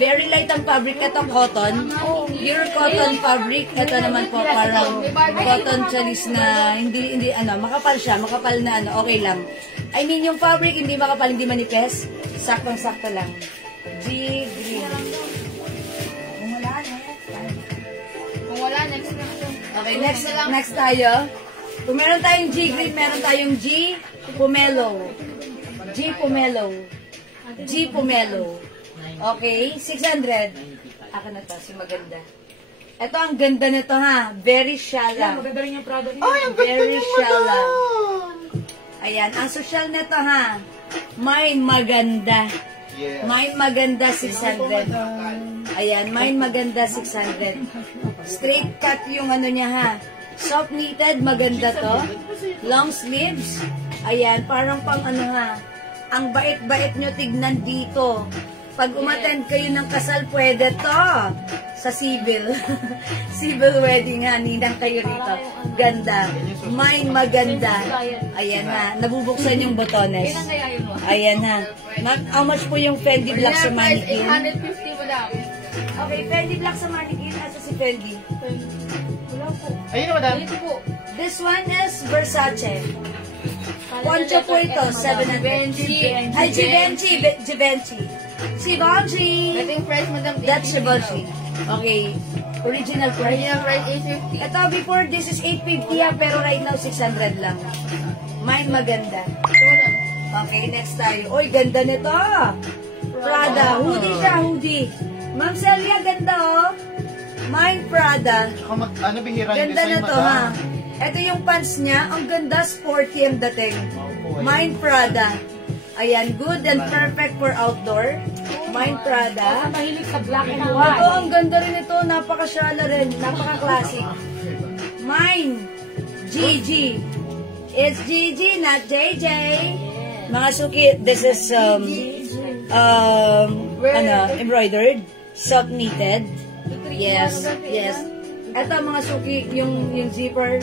Very light ang fabric. Ito cotton. Pure cotton fabric. Ito naman po parang cotton chalis na hindi makapal siya. Makapal na okay lang. I mean, yung fabric hindi makapal, hindi manipes. Saktong-sakto lang. G green. Kung wala, next na ito. Okay, next tayo. Kung meron tayong G green, meron tayong G pomelo. G pomelo. G pomelo. Okay, 600. Ako na to, si maganda. Ito ang ganda nito ha. Very shala. Maganda rin yung product niya. Ay, ang ganda Very niya, shala. madam. Ayan, ang social nito ha. Mine maganda. Yes. Mine maganda 600. Ayan, mine maganda 600. Straight cut yung niya ha. Soft knitted, maganda to. Long sleeves. Ayan, parang pang ha. Ang bait-bait nyo tignan dito. Pag umattend kayo ng kasal, pwede to. Sa civil. Civil wedding ha. Ninang kayo rito. Ganda. Mine maganda. Ayan ha. Nabubuksan yung botones. Ayan ha. How much po yung Fendi Black sa mannequin? 850 mo daw. Okay, Fendi Black sa mannequin. Asa si Fendi? Ayun na, madam. Ito po. This one is Versace. Poncho po ito. 700. Ay, Givenchy. Givenchy. Givenchy. Dating price, madam. That's Givenchy. Okay. Original price. Original price is 50. Ito, before this is 850 ha, pero right now 600 lang. Mine maganda. Ito, madam. Okay, next tayo. Uy, ganda nito. Prada. Hoodie siya, hoodie. Ma'am Celia, ganda oh. Mine Prada. Ano bihira yung Ganda design, na to madam? ha. Ito yung pants niya. Ang ganda, sporty ang dating. Mine Prada. Ayan, good and perfect for outdoor. Mine Prada. Mahilig sa black and Ito, white. ang ganda rin ito. Napaka-shala rin. Napaka-classic. Mine. Gigi. It's Gigi, not JJ. Mga suki, this is, embroidered. Soft knitted. Yes, yes. Ito, mga suki, yung zipper.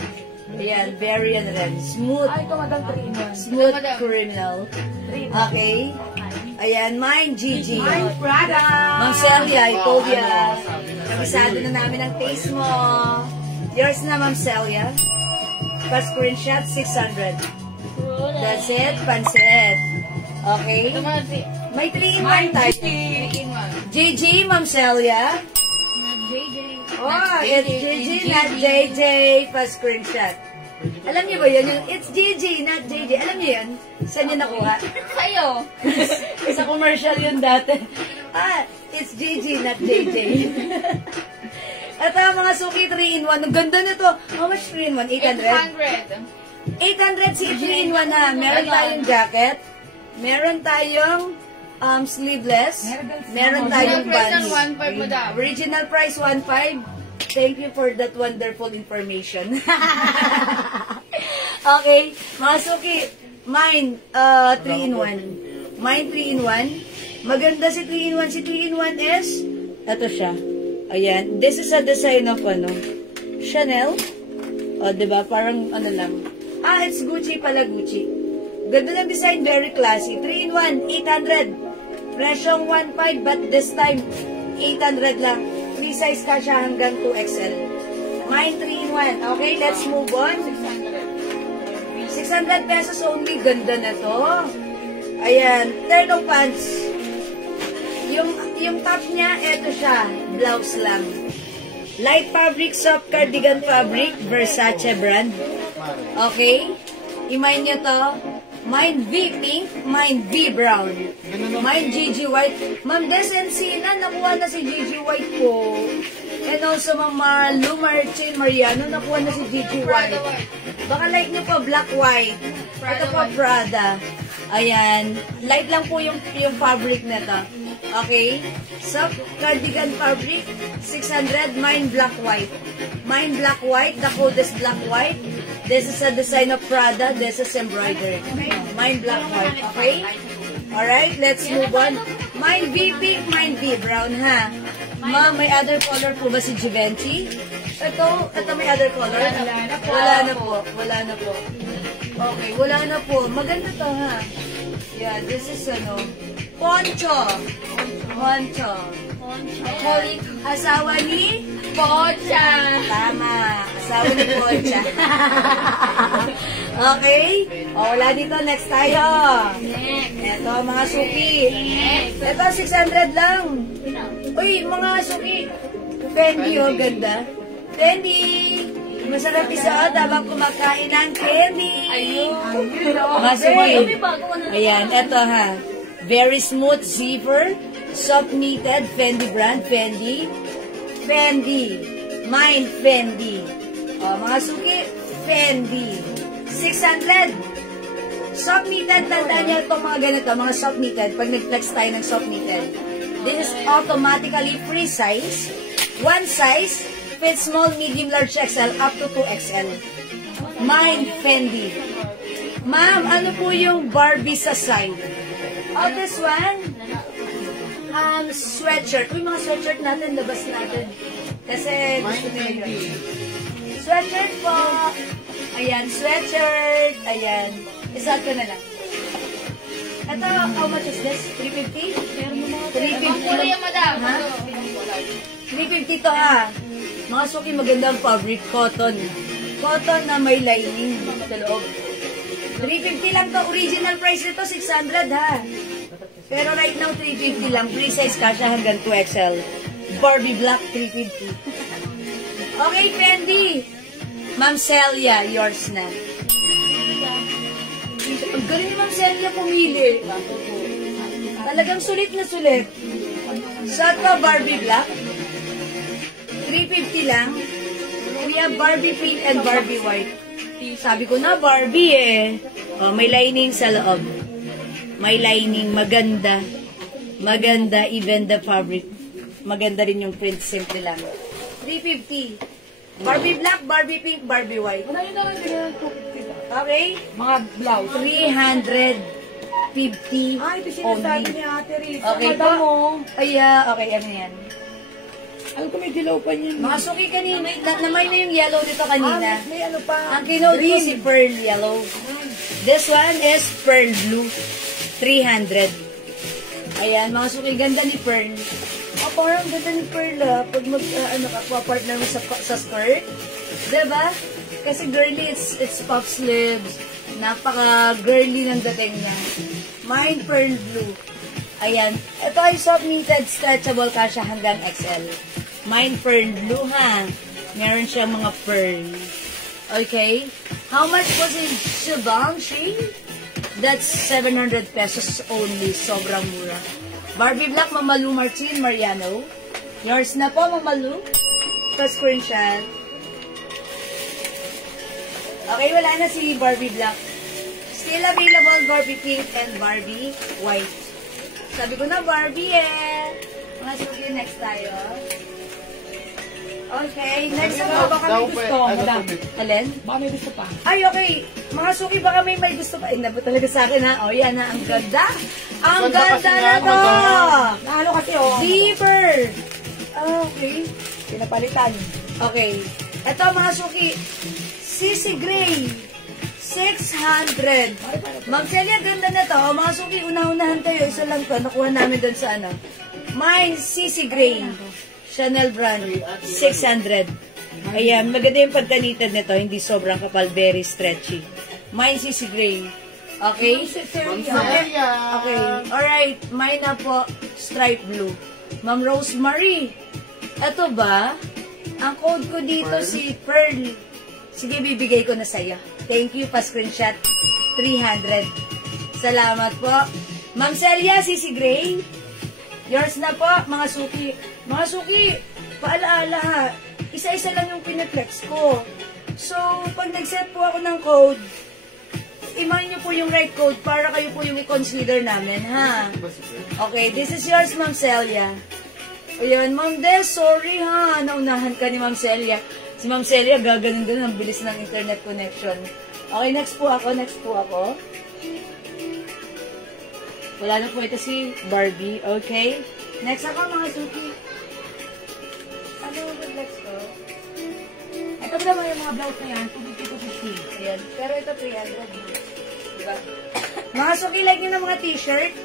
Ayan, very rin. Smooth. Ay, ito madam 3-in-1. Smooth criminal. Okay. Ayan, mine, Gigi. Mine Prada. Ma'am Celia, I told ya. Kabisado na namin ang taste mo. Yours na, Ma'am Celia. Pa-screenshot, 600. That's it, pansit. Okay. May 3-in-1 tayo. Gigi, Ma'am Celia. Oh, it's Gigi, not JJ. Pa-screenshot. Alam niyo ba yun? Yung it's Gigi, not JJ. Alam niyo yun? Saan niyo nakuha? Sa'yo. Sa commercial yun dati. It's Gigi, not JJ. Ito, mga suki, 3-in-1. Ang ganda nito. How much 3-in-1? 800? 800 si 3-in-1 ha. Meron tayong jacket. Meron tayong sleeveless. Meron tayong pants. Original price 1.5. Thank you for that wonderful information. Okay, mga suki, mine 3-in-1. Mine 3-in-1. Maganda si 3-in-1. Si 3-in-1 is, ito siya. Ayan. This is a design of Chanel. O, diba? Parang lang. It's Gucci pala, Gucci. Ganda ng design, very classy. 3-in-1, 800. Presyong 1.5, but this time, 800 lang. Free size ka siya hanggang 2XL. Mine 3-in-1. Okay, let's move on. 600 pesos only. Ganda na to. Ayan. Terno pants. Yung top niya, eto siya. Blouse lang. Light fabric, soft cardigan fabric. Versace brand. Okay? Imay niyo to. Mine V pink, mine V brown. Mine Gigi white. Ma'am Des and Sina, nakuha na si Gigi white po. And also, Ma'am Marlu, Marcin, Mariano, nakuha na si Gigi white. Baka like niyo po, black white. Ito po, Prada. Ayan. Light lang po yung fabric nito. Okay? Soft cardigan fabric, 600. Mine black white. Mine black white, the coldest black white. This is a design of Prada. This is embroidered. Mine black white. Okay? Alright, let's move on. Mine V pink, mine V brown, ha? Ma'am, may other color po ba si Givenchy? Ito may other color? Wala na po. Wala na po. Okay, wala na po. Maganda to, ha? Yeah, this is Poncho. Poncho. Asawa ni? Pocha. Tama. Asawa ni Poncha. Okay? Wala dito. Next tayo. Ito, mga suki. Ito, 600 lang. Uy, mga suki. Fendi, ganda. Fendi. Masarap isuot habang kumakain ng candy. Mga suki. Ayan, ito ha. Very smooth zipper. Soft knitted. Fendi brand. Fendi. Fendi. Mine Fendi. Mga suki, Fendi. 600. Soft knitted. Tandaan niyo itong mga ganito, mga soft knitted. Pag nag-flex tayo ng soft knitted. This is automatically free size. One size fits small, medium, large, XL up to 2XL. Mine Fendi. Ma'am, ano po yung Barbie sa side? This one? Sweatshirt. Uy, mga sweatshirt natin, labas natin. Kasi gusto nila yun. Sweatshirt po. Ayan, sweatshirt. Ayan. Isat ko na lang. Ito, how much is this? 350? 350. Mura yung madam. Ha? 350 to ha. Mga suki, magandang fabric. Cotton. Cotton na may lining sa loob. 350 lang to. Original price nito, 600 ha. Pero right now, 350 lang. Free size kasha hanggang 2XL. Barbie Black, 350. Okay, Fendi. Ma'am Celia, yours na. Ang galing ni Ma'am Celia pumili. Talagang sulit na sulit. Sa ito, Barbie Black. 350 lang. We have Barbie pink and Barbie white. Sabi ko na, Barbie may lining sa loob. May lining, maganda. Maganda, even the fabric. Maganda rin yung print, simple lang. 350. Barbie black, Barbie pink, Barbie white. Wala yun naman ganyan, 250 ba? Okay? Mga blouse. 350 Ah, ito sinasabi only. ni Ate Riz. Okay Ang ganda mo. Ay, okay, ano yan? Alam ko may dilaw pa niyan. Mga suki kanina, namay na yung yellow nito kanina. May ano pa. Ang kinode ko si pearl yellow. This one is pearl blue. 300. Ayan, mga suki, ganda ni pearl. Oh, parang ganda ni pearl pag partner mo sa skirt. Diba? Kasi girly, it's puff sleeves. Napaka-girly ng dating niya. Mine pearl blue. Ayan. Ito ay soft knitted stretchable kasha hanggang XL. Mine pearl blue ha. Meron siyang mga pearl. Okay. How much was it, Shivanshi? That's 700 pesos only. Sobrang mura. Barbie Black, Mamalu Martin Mariano. Yours na po, Mamalu. Ito screenshot. Okay, wala na si Barbie Black. Still available Barbie Pink and Barbie White. Sabi ko na Barbie Mga suki, next tayo. Okay, next ako. Baka may gusto, madam. Alin? Baka may gusto pa. Ay, okay. Mga suki, baka may gusto pa. Nabo talaga sa akin ha. O, yan na. Ang ganda. Ang ganda na to. Nahalo kasi oh. Deeper. Okay. Pinapalitan. Okay. Ito mga suki. Sissy Gray. 600. Ma'am Celia, ganda na to. Mga suki, una-unahan tayo. Isa lang to. Nakuha namin doon sa ano. Mine, Sissy Gray. Chanel brand. 600. Ayan, maganda yung pagkanitan nito. Hindi sobrang kapal. Very stretchy. Mine, Sissy Gray. Okay? Okay. Alright. Mine na po, stripe blue. Ma'am Rosemary. Ito ba? Ang code ko dito si Pearl. Sige, bibigay ko na sa'yo. Thank you, pa-screenshot. 300. Salamat po. Ma'am Celia, Sissy Gray. Yours na po, mga suki. Mga suki, paalaala ha. Isa-isa lang yung pinaplex ko. So, pag nag-set po ako ng code, imahin niyo po yung right code para kayo po yung i-consider namin, ha? Okay, this is yours, Ma'am Celia. Ayan, Ma'am Del, sorry ha. Naunahan ka ni Ma'am Celia. Si Ma'am Celia, gaganon din ang bilis ng internet connection. Okay, next po ako. Wala na po ito si Barbie. Okay. Next ako, mga suki. Ano yung next ko? Ito ba naman yung mga blouse na yan? 250. Ayan. Pero ito 300. Diba? Mga suki, like nyo ng mga t-shirt.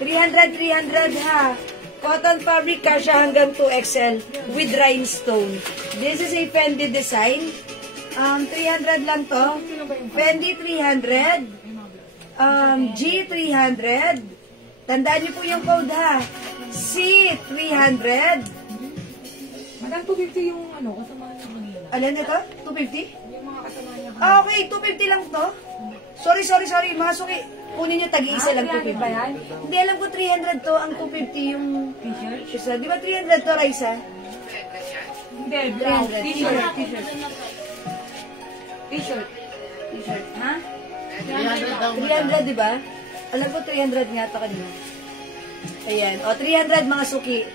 300 ha. Cotton fabric, kasha hanggang 2XL with rhinestone. This is a Fendi design. 300 lang to. Fendi 300. G 300. Tandaan niyo po yung code ha. C 300. Madam, 250 yung ano, kasama niya kanina. Alam ito? 250? Yung mga kasama niya kanina. Okay, 250 lang to. Sorry. Mga suki. Kunin niyo tag-isa lang 250. ba yan? Hindi, alam ko 300 to. Ang 250 yung t-shirt. Di ba 300 to, Raisa? Hindi, blouse. 300. T-shirt. T-shirt. Ha? 300 300, di ba? Alam ko 300 nga to kanina. Ayan. O, 300 mga suki.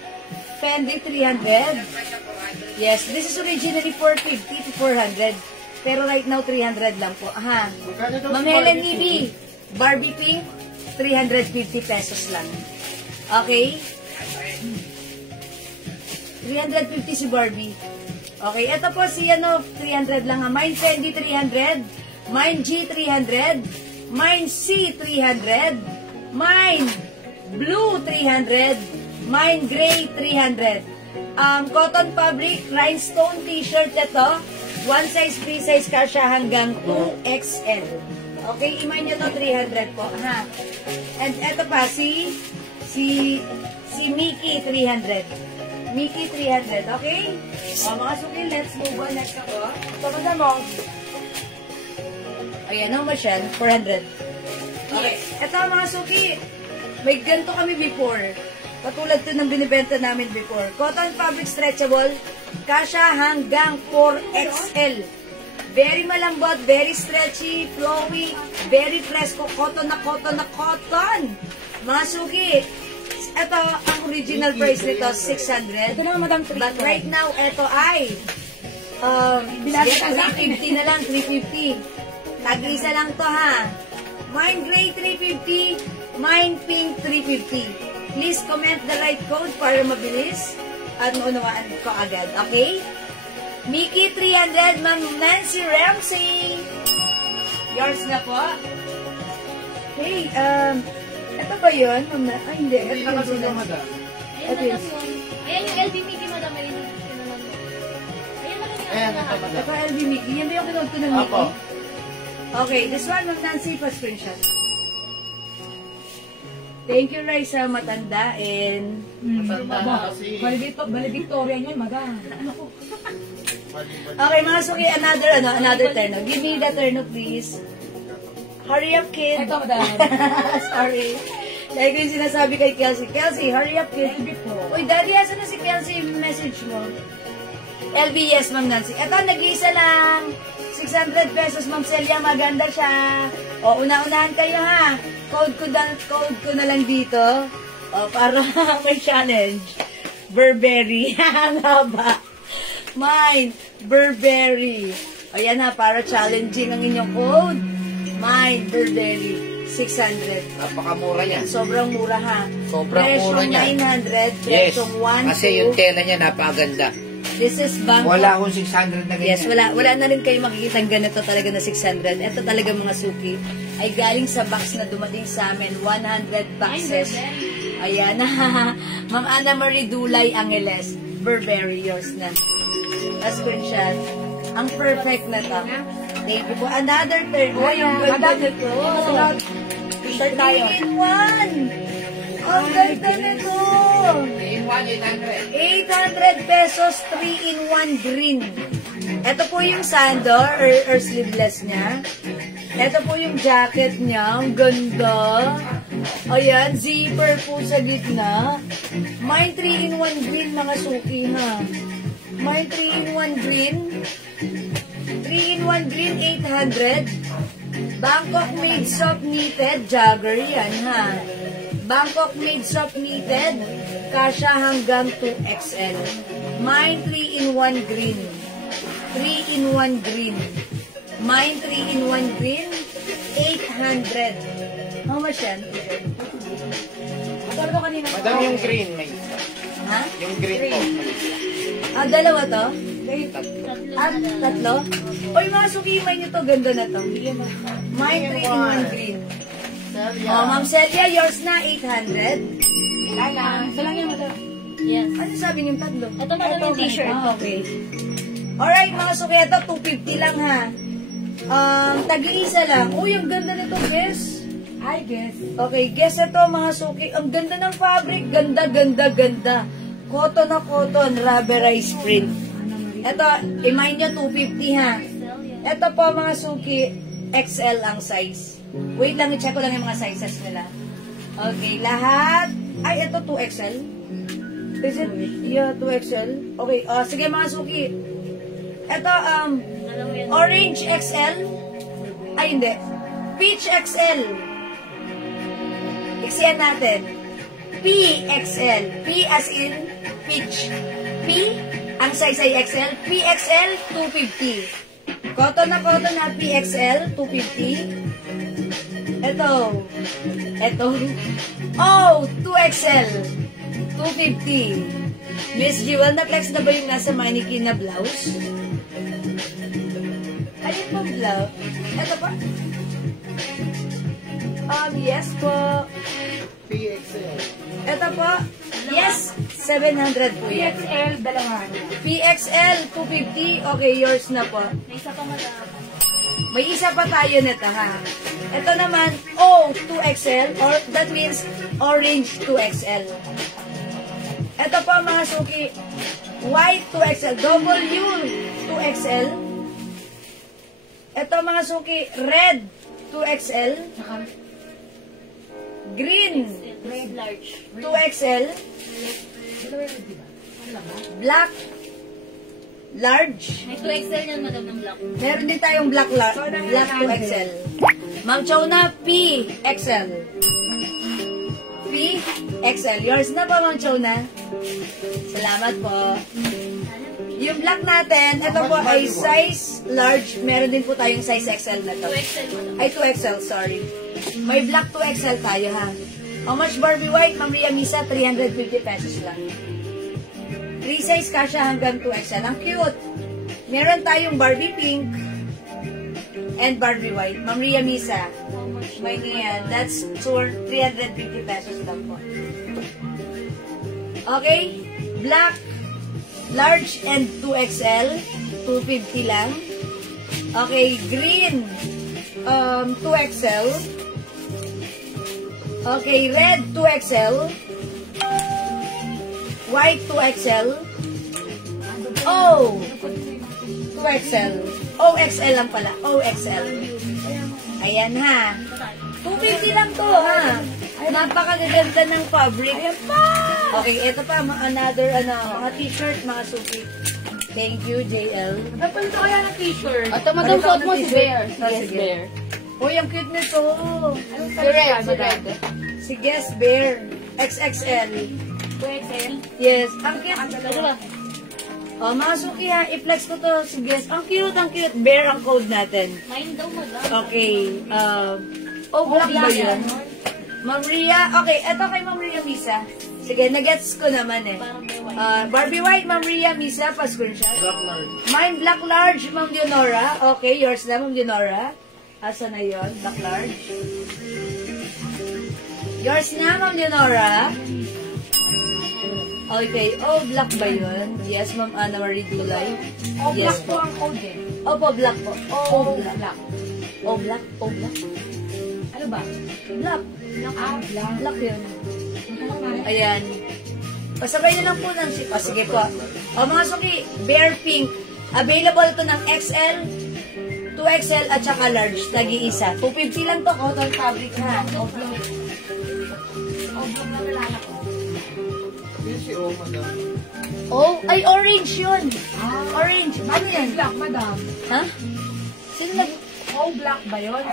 Fendi 300. Yes, this is originally 450 to 400. Pero right now, 300 lang po. Aha. Ma'am Helen Nibi, Barbie Pink, 350 pesos lang. Okay? 350 si Barbie. Okay, ito po si 300 lang ha. Mine Fendi 300. Mine G 300. Mine C 300. Mine Blue 300. Mine Gray 300. Cotton fabric, rhinestone t-shirt ito. One size, free size kasha hanggang 2XL. Okay, imay nyo to 300 po. Ha? And eto pa, si Mickey 300. Mickey 300, okay? O, mga suki, let's move on. Next ako. Tapos na mo. Ayan, how much yan? 400. Okay. Eto mga suki, may ganito kami before. Katulad to ng binibenta namin before. Cotton fabric stretchable, kasha hanggang 4XL. Very malambot, very stretchy, flowy, very fresco, cotton na cotton na cotton. Mga suki, ito, ang original price nito, 600. Ito naman, Madam Trito. But right now, ito ay, Bilangin ka sa akin. 350 na lang, 350. Tag-isa lang to ha. Mine gray, 350. Mine pink, 350. Please comment the right code para mabilis at maunawaan ko agad. Okay? Mickey, 300. Ma'am Nancy Ramsey. Yours na po. Hey, ito ba yun? Ay, hindi. Hindi Ito na yun. kasi madam. Ito yun. Ayan yung LB Mickey, madam. Ayan yung pinunod mo. Ayan, madam, yung Ayan, lahat. ito madam. Ito LB Mickey. Yan ba yung kinod ko ng Apo. Mickey? Okay, this one, Ma'am Nancy, pa-screenshot. Thank you, Raisa, matanda, and... Matanda na kasi. Bali Victoria yun, Madam. Okay, mga suki, another terno. Give me the terno, please. Hurry up, kid. Ito, Madam. Sorry. Like yung sinasabi kay Kelsey. Kelsey, hurry up, kid. LB po. Uy, Daddy, asan na si Kelsey? Message mo. LB, yes, Ma'am Nancy. Ito, nag-iisa lang. 600 pesos, Ma'am Celia. Maganda siya. O, una-unahan kayo, ha. Code ko na lang dito. O, para may challenge. Burberry. Ang haba. Mine. Burberry. O, yan ha. Para challenging ang inyong code. Mine. Burberry. 600. Napakamura niya. Sobrang mura ha. Sobrang mura niya. Presyong 900. Yes. Presyong 1, Kasi yung tela niya napakaganda. This is Bangkok. Wala akong 600 na ganyan. Yes, wala na rin kayo makikita ganito talaga na 600. Ito talaga mga suki ay galing sa box na dumating sa amin. 100 boxes. Ayan. Ma'am Ana Marie Dulay Angeles. Burberry, yours na. Last screenshot. Ang perfect na to. Thank you po. Another third. Oh, yung ganda nito. Start tayo. 3-in-1. Ang ganda nito. 800 pesos, 3-in-1 green. Ito po yung sando or sleeveless niya. Ito po yung jacket niya. Ang ganda. Ayan, zipper po sa gitna. Mine 3-in-1 green, mga suki ha. Mine 3-in-1 green. 3-in-1 green, 800. Bangkok made soft knitted. Jagger yan ha. Bangkok made soft knitted. Kasha hanggang 2XL. Mine 3-in-1 green. 3-in-1 green. Mine 3-in-1 green. 800. How much yan? Ito kanina. Madam, yung green may isa. Ha? Yung green po. Dalawa to? Tatlo? Uy, mga sukimay nyo to. Ganda na to. Mine 3-in-1 green. Oh, Ma'am Celia, yours na 800. Ito lang yan, Madam. Yes. Ano sabi niyong tatlo? Ito, madam, yung t-shirt. Okay. Alright, mga suketo, 250 lang ha. Tag-iisa lang. Uy, ang ganda nito, guess. I guess. Okay, guess ito, mga suki. Ang ganda ng fabric. Ganda, ganda, ganda. Cotton na cotton, rubberized print. Ito, i-mind nyo, 250 ha. Ito po, mga suki, XL ang size. Wait lang, i-check ko lang yung mga sizes nila. Okay, lahat. Ay, ito 2XL. Is it? Yeah, 2XL. Okay, sige mga suki. Ito, orange XL. Ay, hindi. Peach XL. Iksiyan natin. PXL. P as in peach. P, ang size ay XL. PXL, 250. Cotton na PXL, 250. Ito. Oh, 2XL. 250. Miss Jewel, na-flex na ba yung nasa mannequin na blouse? Ayun po blouse. Ito pa. Yes po. PXL. Ito po. Yes, 700 po yan. PXL, dalawa. PXL, 250. Okay, yours na po. May isa pa, madam. May isa pa tayo nito ha. Ito naman, O, 2XL, or that means orange 2XL. Ito po mga suki, white 2XL, W 2XL. Ito mga suki, red 2XL. Green Red large. 2XL. Black large. May 2XL yan, madam, ng black. Meron din tayong black 2XL. Ma'am Chona, PXL. XL. Yours na po, Ma'am Chona. Salamat po. Yung black natin, ito po ay size large. Meron din po tayong size XL na to. 2XL mo lang. Ay, 2XL, sorry. May black 2XL tayo, ha? How much Barbie White? Ma'am Ria Misa, 350 pesos lang. 3 size kasha hanggang 2XL. Ang cute. Meron tayong Barbie Pink and Barbie White. Ma'am Ria Misa. May niyan. That's 350 pesos lang po. Okay. Black, large and 2XL. 250 lang. Okay. Green, 2XL. Okay. Red, 2XL. White, 2XL. Oh! 2XL. OXL lang pala. OXL. Ayan ha. 250 lang to ha. Napakaganda ng fabric. Ayan pa! Okay, ito pa. Another, mga t-shirt, mga suki. Thank you, JL. Napal ko kaya ng t-shirt. Ito, madam, suot mo si Bear. Yes, Bear. Uy, ang cute nito. Si Red, si Red. Si Guess Bear. XXL. 2XL. Yes, ang cute. Ano ba? Oh, mga suki ha, i-flex ko to si Guess. Ang cute, ang cute. Bear ang code natin. Mine daw, madam. Okay. Black ba yun? Ma'am Ria. Okay, eto kay Ma'am Ria Misa. Sige, nagets ko naman eh. Barbie White, Ma'am Ria Misa, pa-screenshot. Black large. Mine, Black Large, Ma'am Leonora. Okay, yours na, Ma'am Leonora. Asa na yun? Black Large. Yours na, Ma'am Leonora. Okay. Oh, black ba yun? Yes, Ma'am Ana Marie Dulay. O, Yes black po ang code eh. Opo, black po. O, black. Oh, black. Oh, black. Ano ba? Black. Black. Black yun. Ayan. Ayan. Pasabay na lang po ng ship. O, sige po. O, mga suki, Bear Pink. Available to ng XL, 2XL, at saka large. Tagi-isa. 250 lang to. Cotton fabric ha. O, black. O, black na lalala ko. Yun si O, madam. Oh, ay, orange yun. Orange. Ano Ano yan? yung black, madam? Ha? Sino nag... O, black ba yun?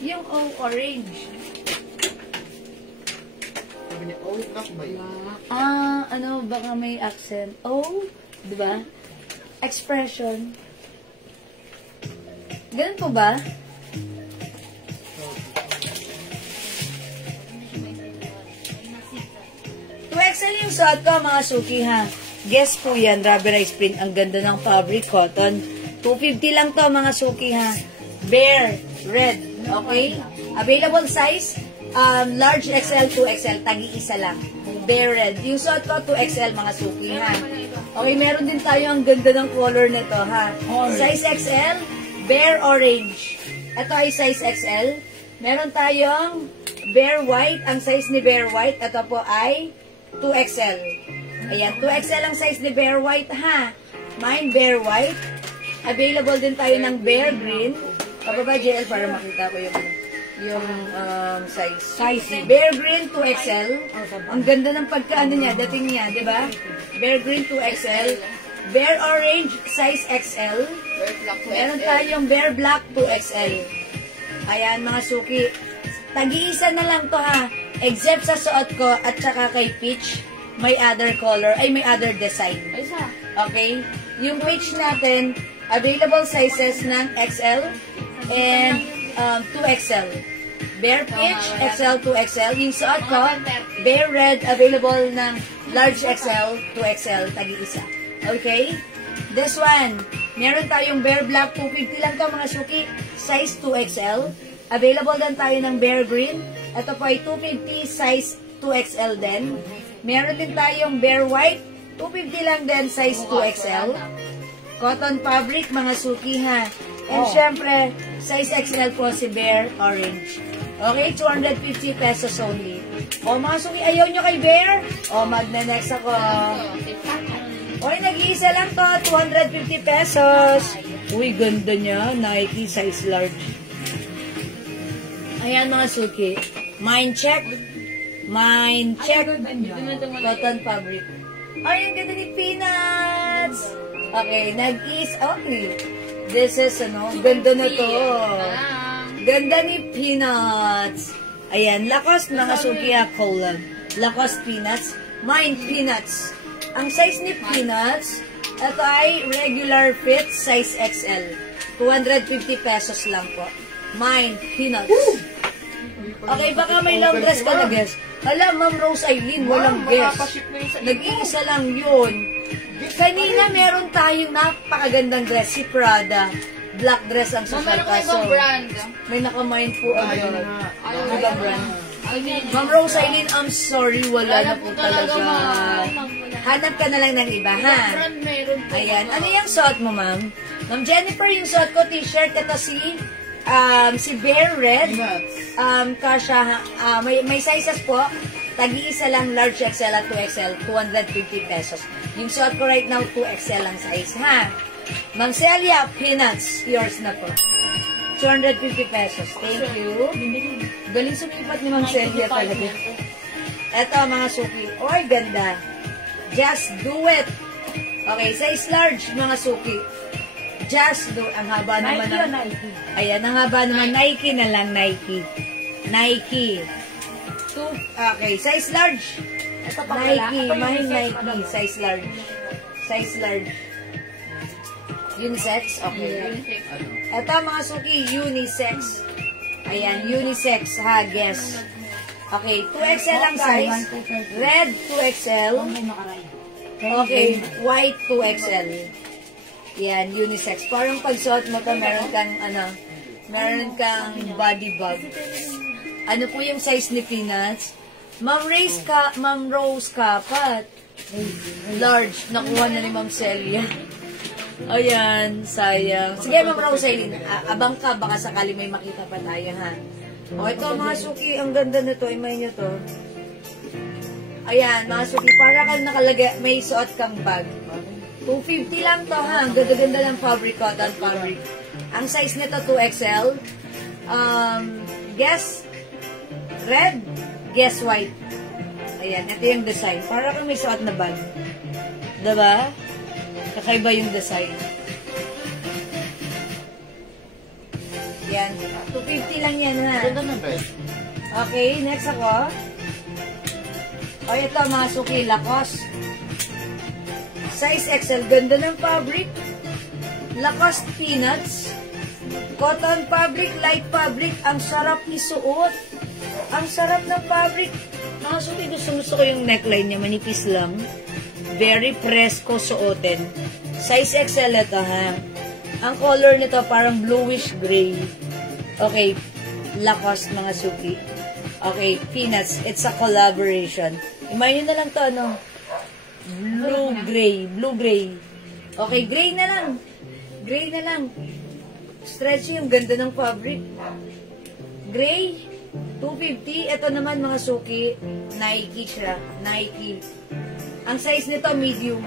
Yung orange. Sabi niya, O, black ba yun? Baka may accent. Oh, di ba? Expression. Ganun po ba? XL yung suot ko, mga suki ha. Guess po yan, rubberized print. Ang ganda ng fabric, cotton. 250 lang to, mga suki ha. Bear, red. Okay? Available size, large XL, 2XL. Tagi-isa lang. Bear red. Yung suot ko, 2XL, mga suki ha. Okay, meron din tayo ang ganda ng color nito ha. Size XL, bear orange. Ito ay size XL. Meron tayong bear white. Ang size ni bear white, ito po ay 2XL. Ayan, 2XL ang size ni Bear White, ha? Mine, Bear White. Available din tayo ng Bear Green. Pababa, JL, para makita ko yung size. Bear Green, 2XL. Ang ganda ng pagkaano niya, dating niya, di ba? Bear Green, 2XL. Bear Orange, size XL. Meron tayong Bear Black, 2XL. Ayan, mga suki. Tag-iisa na lang to, ha? Except sa suot ko at saka kay Peach, may other color, ay may other design. Okay? Yung Peach natin, available sizes ng XL and 2XL. Bear Peach, XL, 2XL. Yung suot ko, Bear Red, available ng large XL, 2XL, tagi-isa. Okay? This one, meron tayong Bear Black, 250 lang to mga suki, size 2XL. Available din tayo ng Bear Green. Ito po ay 250, size 2XL din. Meron din tayong Bear White, 250 lang din, size 2XL. Cotton fabric, mga suki ha. And syempre, size XL po si Bear Orange. Okay, 250 pesos only. O mga suki, ayaw nyo kay Bear? O magna-next ako. O nag-iisa lang to, 250 pesos. Uy, ganda niya. Nike, size large. Ayan mga suki. Mind check. Mind check. Cotton fabric. Ay, ang ganda ni Peanuts. Okay, nag-is. Okay. This is, ganda na to. Ganda ni Peanuts. Ayan, Lacoste, mga suki collab. Lacoste Peanuts. Mine, Peanuts. Ang size ni Peanuts, ito ay regular fit, size XL. 250 pesos lang po. Mine, Peanuts. Okay, baka may long dress ka na, guess. Hala, Ma'am Rose Eileen, walang guess. Nag-iisa lang yun. Kanina, meron tayong napakagandang dress, si Prada. Black dress ang Ma'am, social meron ko ibang brand. may nakamind po agad. Ibang brand. Ma'am Rose Eileen, I'm sorry, wala na po talaga. Hanap ka na lang ng iba, ha? Brand meron po. Ayan. Ano yung suot mo, ma'am? Ma'am Jennifer, yung suot ko, t-shirt, ito si Bear Red. Kasha, may sizes po. Tag-iisa lang, large XL at 2XL, 250 pesos. Yung suot ko right now, 2XL ang size, ha? Ma'am Celia, Peanuts, yours na po. 250 pesos. Thank you. Galing sumipat ni Ma'am Celia talaga. Eto, mga suki. Oy, ganda. Just do it. Okay, size large, mga suki. Just do it. Ang haba naman. Nike o Nike? Ayan, ang haba naman. Nike na lang, Nike. Nike. Okay, size large. Ito pa Nike, wala. mahing Nike. Size large. Size large. Unisex? Okay. Ito, mga suki, unisex. Ayan, unisex, ha, guess. Okay, 2XL ang size. Red, 2XL. Okay, white, 2XL. Yan, unisex. Parang pagsuot mo to, meron kang body bag. Ano po yung size ni Peanuts? Ma'am Rose Kapat. Large. Nakuha na ni Ma'am Celia. Ayan, sayang. Sige, Ma'am Rose Eileen, abang ka, baka sakali may makita pa tayo, ha? O, ito, mga suki, ang ganda nito, imay nyo to. Ayan, mga suki, para kang nakalagay, may suot kang bag. 250 lang to, ha? Ang ganda-ganda ng fabric, cotton fabric. Ang size nito, 2XL. Guess, red, guess white. Ayan, ito yung design. Para kang may suot na bag. Diba? Kakaiba yung design. Yan. 250 lang yan, ha? Ganda ng red. Okay, next ako. O, ito, mga suki, Lacoste. Size XL. Ganda ng fabric. Lacoste Peanuts. Cotton fabric, light fabric. Ang sarap isuot. Ang sarap ng fabric. Mga suki, gusto ko yung neckline niya. Manipis lang. Very presko suotin. Size XL ito, ha? Ang color nito parang bluish gray. Okay. Lacoste, mga suki. Okay, Peanuts. It's a collaboration. Imayin nyo na lang to, ano? Blue-gray. Blue-gray. Okay, gray na lang. Gray na lang. Stretchy, yung ganda ng fabric. Gray. 250. Ito naman, mga suki. Nike siya. Nike. Ang size nito, medium.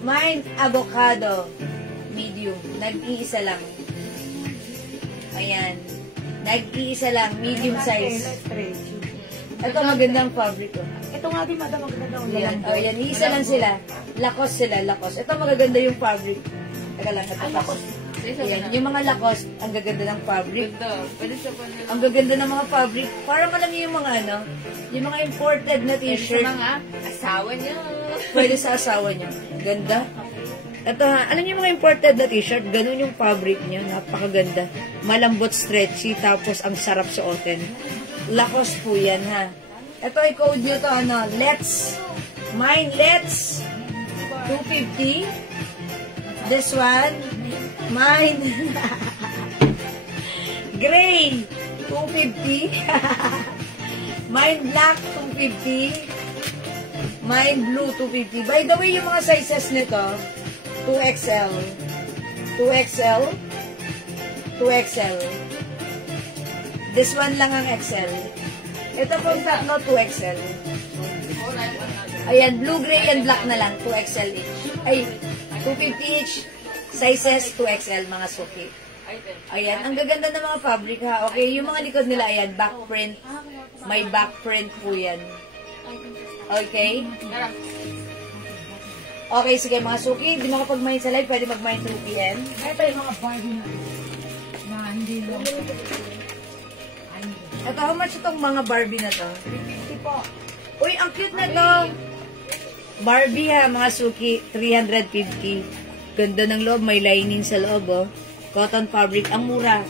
Mine, avocado. Medium. Nag-iisa lang. Ayan. Nag-iisa lang. Medium size. Ito, magandang fabric. Oh. Ito nga din, madam, maganda daw. Ayan. Oh, yan. Iisa lang sila. Lacoste sila. Lacoste. Ito, magaganda yung fabric. Teka lang. Ito, Lacoste. Ayan. Yung mga Lacoste, ang gaganda ng fabric. Ang gaganda ng mga fabric. Parang alam niyo yung mga ano, yung mga imported na t-shirt. Mga asawa niyo. Pwede sa asawa niyo. Ganda. Ito ha, alam niyo yung mga imported na t-shirt, ganun yung fabric niya, napakaganda. Malambot, stretchy, tapos ang sarap suotin. Lacoste po yan ha. Ito i-code nyo to, ano, let's. Mine, let's. 250. This one. Mine. Gray. 250. Mine black, 250. Mine blue, 250. By the way, yung mga sizes nito, 2XL. 2XL. 2XL. This one lang ang XL. Ito pong tatlo, 2XL. Ayan, blue, gray, and black na lang. 2XL each. Ay, 250 each. Sizes, 2XL, mga suki. Ayan, ang gaganda ng mga fabric ha. Okay, yung mga likod nila, ayan, back print. May back print po yan. Okay? Okay, sige mga suki. Di makapag-mind sa live, pwede mag-mind 2 p.m. Ito yung mga Barbie na hindi lang. Ito, how much itong mga Barbie na to? 350 po. Uy, ang cute na to. Barbie ha, mga suki, 350. Ganda ng loob, may lining sa loob, oh. Cotton fabric, ang mura.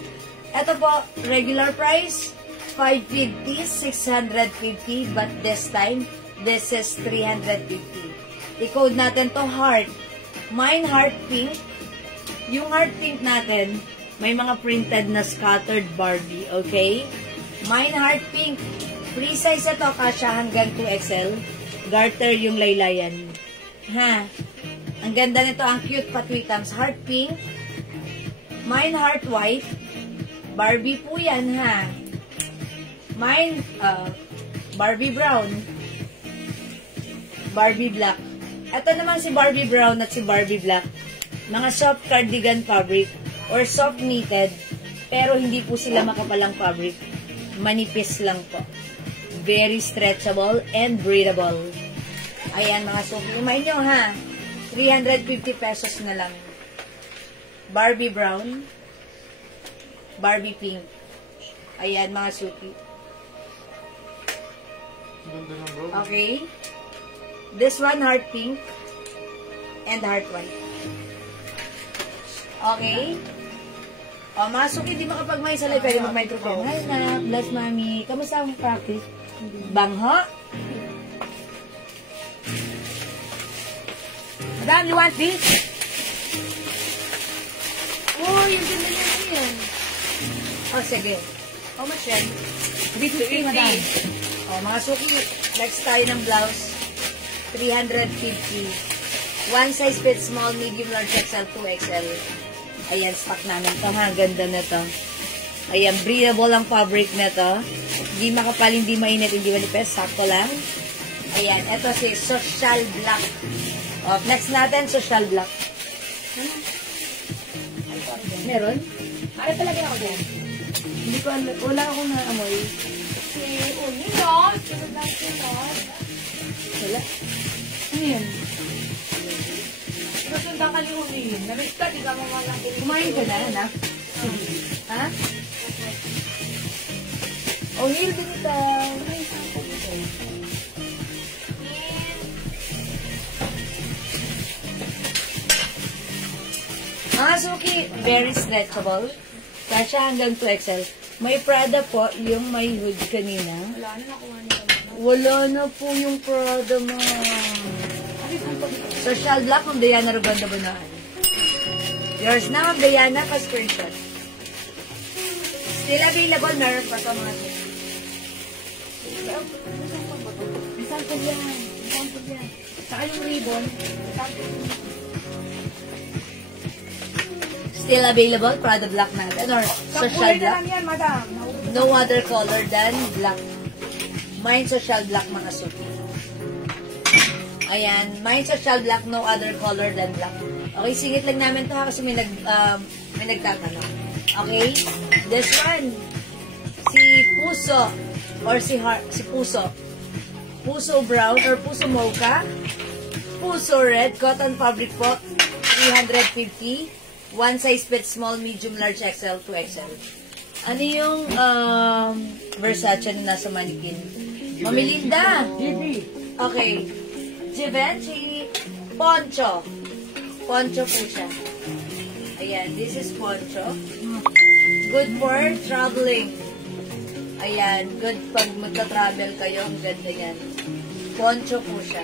Ito po, regular price, 550, 650, but this time, this is 350. I-code natin to heart. Mine heart pink. Yung heart pink natin, may mga printed na scattered Barbie, okay? Mine heart pink. Free size ito, kasya hanggang 2XL. Garter yung laylayan. Ha? Ang ganda nito, ang cute patwitams. Heart pink. Mine heart white. Barbie po yan, ha? Mine, Barbie brown. Barbie black. Ito naman si Barbie brown at si Barbie black. Mga soft cardigan fabric or soft knitted. Pero hindi po sila makapalang fabric. Manipis lang po. Very stretchable and breathable. Ayan mga suki. Lumayan nyo ha. 350 pesos na lang. Barbie brown. Barbie pink. Ayan mga suki. Ganda ng bro. Okay. This one heart pink and heart white. Okay. O, mga suki, di makapag-may sa live, pwede mag-microphone. Hi, na. Bless, mami. Kamusta ang practice? Bangho? Madam, you want this? Oh, yung ganda niya yan. Oh, sige. How much yan? 350, madam. O, mga suki, next tayo ng blouse. 350. One size fits small, medium, large, XL, 2XL. Ayan, stock namin ito ha. Ganda na to. Ayan, breathable ang fabric na to. Hindi makapal, hindi mainit, hindi manipis. Sakto lang. Ayan, ito si Social Black. O, next natin, Social Black. Meron? Ano talaga ako dyan? Hindi ko alam. Wala akong naamoy. Si Unino. Sunod lang sunod. Wala. Ano yan? Sundan ka ni Unino. Namiss ka, di ka mo malang Kumain ka na, anak? Ha? O'Neil, binitaw. Ay, mga suki, very stretchable. Kasya hanggang 2XL. May Prada po, yung may hood kanina. Wala na nakuha nila. Wala na po yung Prada mo. Social Black, Ma'am Diana Rubanda Banaan. Yours na, Ma'am Diana, ka-screenshot. Still available, meron pa ito mga suki. Sample yan. Sample yan. Saka yung ribbon. Still available, Prada Black natin, or Social Kulay na Black. lang yan, madam. No other color than black. Mine Social Black, mga suki. Ayan, mine Social Black, no other color than black. Okay, singit lang namin to ha, kasi may nagtatanong. Okay, this one, si Puso, or si Puso. Puso brown, or Puso mocha. Puso red, cotton fabric po, 350. One size fits small, medium, large, XL, 2XL. Ano yung Versace na nasa mannequin? Mamilinda! Okay. Givenchy. Poncho. Poncho po siya. Ayan, this is Poncho. Good for traveling. Ayan, good pag magka-travel kayo. Ang ganda yan. Poncho po siya.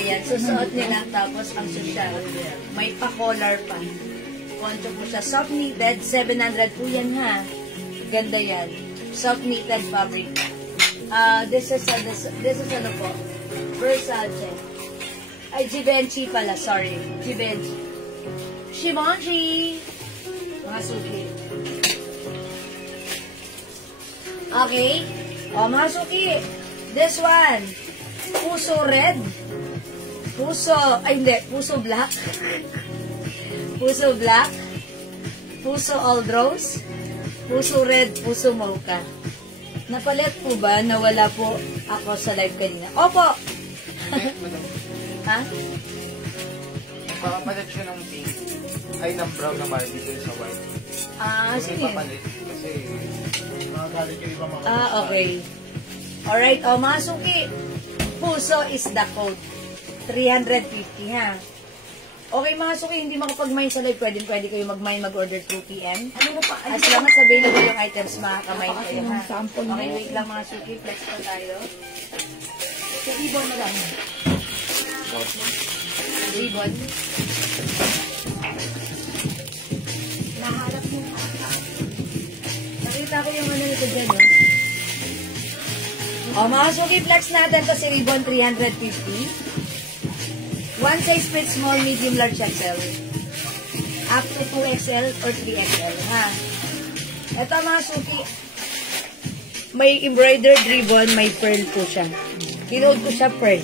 Ayan, susuot nila. Tapos ang social. May pa-collar pa. Poncho po siya. Soft knitted, 700 po yan ha. Ganda yan. Soft knitted fabric. This is ano po? Versace. Ay, Givenchy pala. Sorry. Givenchy. Givenchy. Mga suki. Okay. O, mga suki. This one. Puso red. Puso, ay hindi. Puso black. Puso black, puso old rose, puso red, puso mocha. Napalit po ba? Nawala po ako sa live kanina. Opo! Ha? Nagpapapalit siya ng pink. Ay, ng brown na Barbie dun sa white. sige. Papalit. Kasi, magalit yung iba mga Okay. Alright, mga suki. Puso is the code. 350, ha? Okay, mga suki, hindi makapag-mine sa live. Pwede kayo mag-mine, mag-order 2 p.m. Ano mo pa? As long as available yung items, makaka-mine kayo, ha? Sample mo. Okay, wait lang mga suki. Flex pa tayo. Sa ibon na lang. Ribbon. Naharap mo. Nakita ko yung ano nito dyan, no? Mga suki, flex natin to si Ribbon 350. One size fit, small, medium, large, XL. Up to 2XL or 3XL, ha? Ito mga suki, may embroidered ribbon, may pearl po siya. Kinode ko siya pearl.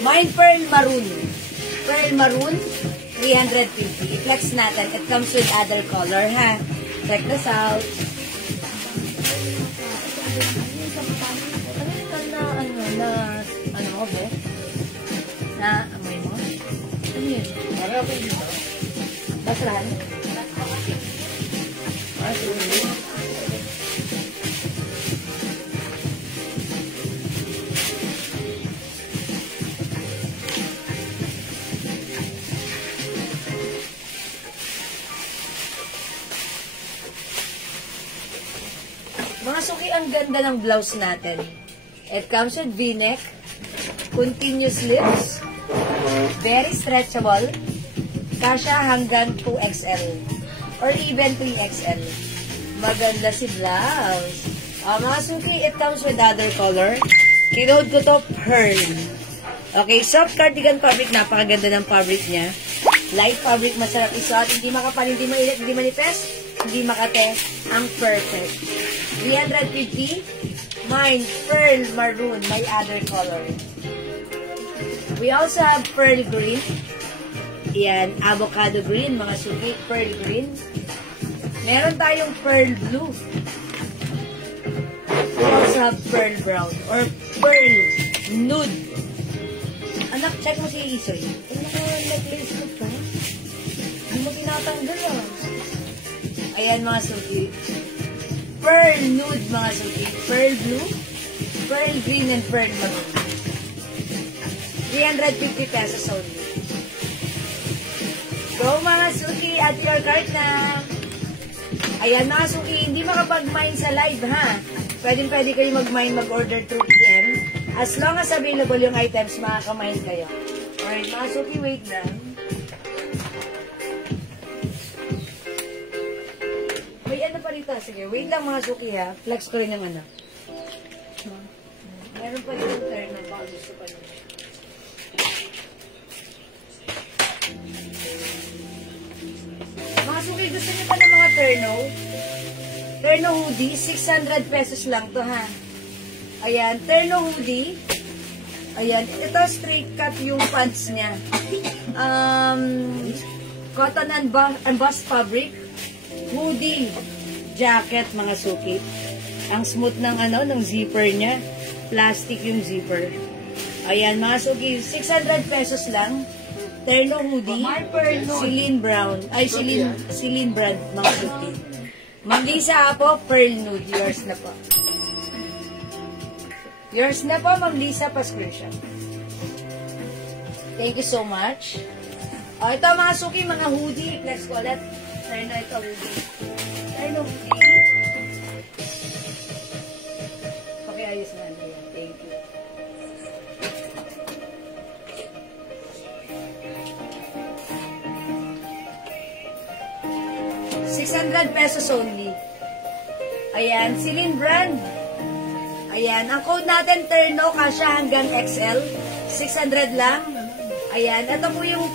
Mine pearl maroon. Pearl maroon, 350. I-flex natin. It comes with other color, ha? Check this out. Ano ko, be? Na, amoy mo? Ano yun? Marami dito. Basrahan? Mga suki, ang ganda ng blouse natin. It comes with V-neck, continuous sleeves, very stretchable, kasha hanggang 2XL or even 3XL. Maganda si blouse. Mga suki, it comes with other color. Kinode ko to pearl. Okay, soft cardigan fabric, napakaganda ng fabric niya. Light fabric, masarap isuot, hindi makapal, hindi mainit, hindi manipes, hindi makate, ang perfect. 350. Mine, pearl maroon, may other color. We also have pearl green. Yan, avocado green, mga suki, pearl green. Meron tayong pearl blue. We also have pearl brown or pearl nude. Anak, check mo si Isoy. Ano ka necklace ko to? Hindi mo tinatanggal, ah. Ayan, mga suki. Pearl nude, mga suki. Pearl blue, pearl green, and pearl maroon. 350 pesos only. Go, mga suki, at your cart na. Ayan, mga suki, hindi makapag-mine sa live, ha? Pwede kayo mag-mine, mag-order 2 p.m. As long as available yung items, makaka-mine kayo. Alright, mga suki, wait lang. May ano pa rito. Sige, wait lang mga suki, ha? Flex ko rin yung ano. Meron pa rin yung turn na baka gusto pa rin. Mga suki, gusto niyo pa ng mga terno? Terno hoodie, 600 pesos lang to, ha? Ayan, terno hoodie. Ayan, ito straight cut yung pants niya. Cotton embossed fabric. Hoodie, jacket, mga suki. Ang smooth ng ng zipper niya. Plastic yung zipper. Ayan, mga suki, 600 pesos lang. Terno hoodie, Celine Brown. Ay, Celine brand, mga suki. Ma'am Lisa po, pearl nude. Yours na po. Yours na po, Ma'am Lisa, pa-screenshot. Thank you so much. Ito mga suki, mga hoodie. Let's call it. Terno ito, hoodie. Terno hoodie. Okay, ayos na. Thank you. $600 only. Ayan, Celine brand. Ayan, ang code natin, terno, kasya hanggang XL. 600 lang. Ayan, ito po yung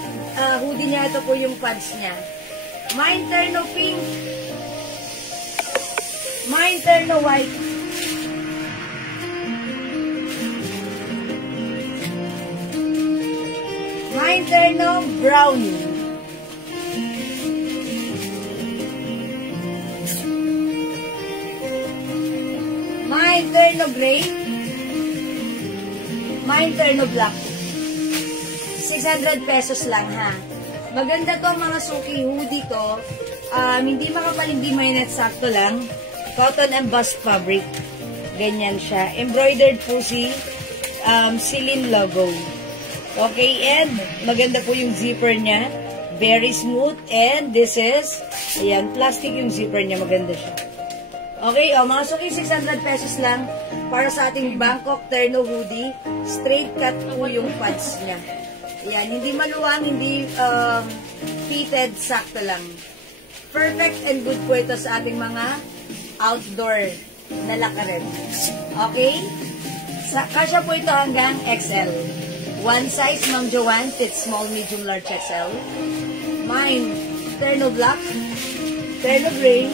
hoodie niya, ito po yung pants niya. Mine terno pink. Mine terno white. Mine terno brown. Mine terno gray. Mine terno black. 600 pesos lang, ha? Maganda to mga suki hoodie to. Hindi makapal, hindi mainit, sakto lang. Cotton embossed fabric. Ganyan siya. Embroidered po si Celine logo. Okay, and maganda po yung zipper niya. Very smooth. And this is, ayan, plastic yung zipper niya. Maganda siya. Okay, mga suki, 600 pesos lang para sa ating Bangkok Terno hoodie. Straight cut po yung pads niya. Ayan, hindi maluwang, hindi fitted, sakto lang. Perfect and good po ito sa ating mga outdoor na lakarin. Okay? Kasya po ito hanggang XL. One size, Ma'am Joanne, fit small, medium, large, XL. Mine, terno black, terno gray,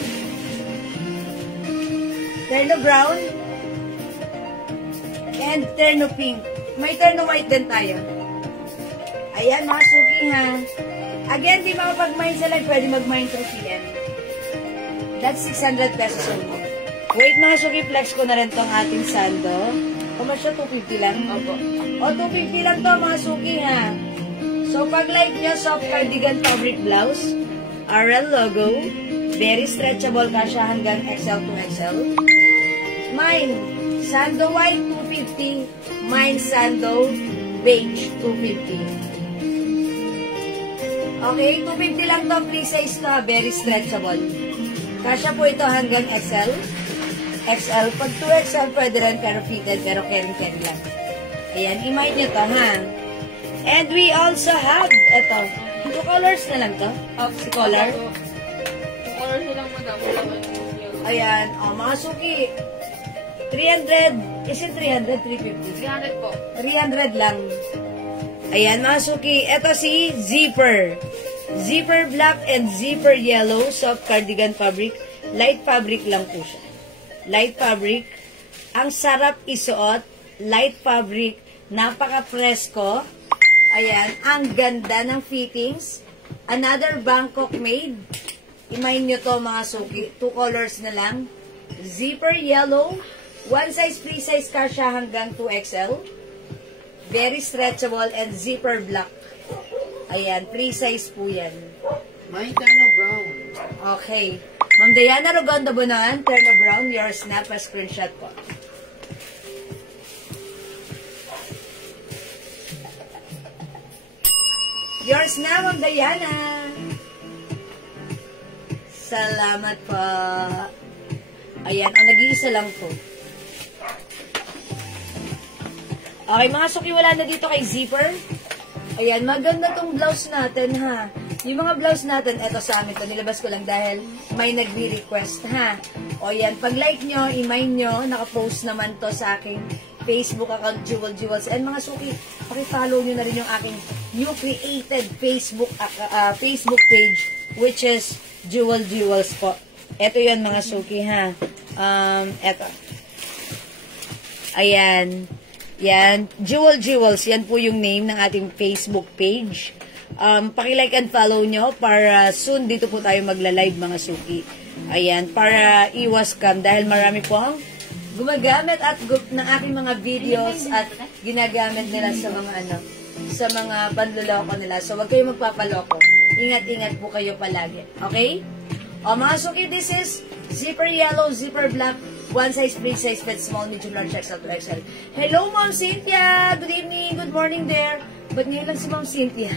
terno brown, and terno pink. May terno white din tayo. Ayan, mga suki ha. Again, di makapag-mine sa live, pwede mag-mine 3 p.m. That's 600 pesos only. Wait, mga suki, flex ko na rin tong ating sando. Masya, 250 lang? Opo. O, 250 lang to, mga suki ha. So, pag like nyo, soft cardigan fabric blouse, RL logo, very stretchable, kasya hanggang XL to XL. Mine, sando white, 250. Mine, sando beige, 250. Okay, 250 lang to, free size to, very stretchable. Kasya po ito hanggang XL. XL, pag 2XL pwede rin, pero fitted, pero carry lang. Ayan, i-mind nyo to, ha? And we also have, ito, 2 colors na lang to. Si color. 2 colors na lang, madam. Ayan, mga suki. 300, is it 300? 350? 300 po. 300 lang. Ayan, mga suki. Ito si Zipper. Zipper black and zipper yellow, soft cardigan fabric. Light fabric lang po siya. Light fabric. Ang sarap isuot. Light fabric. Napaka-presko. Ayan. Ang ganda ng fittings. Another Bangkok made. Imayin nyo to, mga suki. 2 colors na lang. Zipper yellow. One size, free size kasya hanggang 2XL. Very stretchable and zipper black. Ayan, free size po yan. May terno brown. Okay. Ma'am Diana Rogondo Bonan, terno brown, your snap a screenshot po. Yours na, Ma'am Diana. Salamat po. Ayan, ang nag-iisa lang po. Okay, mga suki, wala na dito kay Zipper. Ayan, maganda tong blouse natin, ha. Yung mga blouse natin, eto sa amin to, nilabas ko lang dahil may nagre-request, ha. O yan, pag like nyo, i-mine nyo, nakapost naman to sa aking Facebook account, Jewel Jewels. And mga suki, pakifollow nyo na rin yung aking new created Facebook page, which is Jewel Jewels po. Eto yan, mga suki, ha. Eto. Ayan. Yan, Jewel Jewels, yan po yung name ng ating Facebook page. Paki-like and follow nyo para soon dito po tayo magla-live, mga suki. Ayan, para iwas scam dahil marami po ang gumagamit at ng aking mga videos at ginagamit nila sa mga sa mga panloloko nila. So, wag kayo magpapaloko. Ingat-ingat po kayo palagi. Okay? O, mga suki, this is zipper yellow, zipper black, one size, free size, fit small, medium, large, XL to XL. Hello, Ma'am Cynthia! Good evening, good morning there. Ba't ngayon lang si Ma'am Cynthia?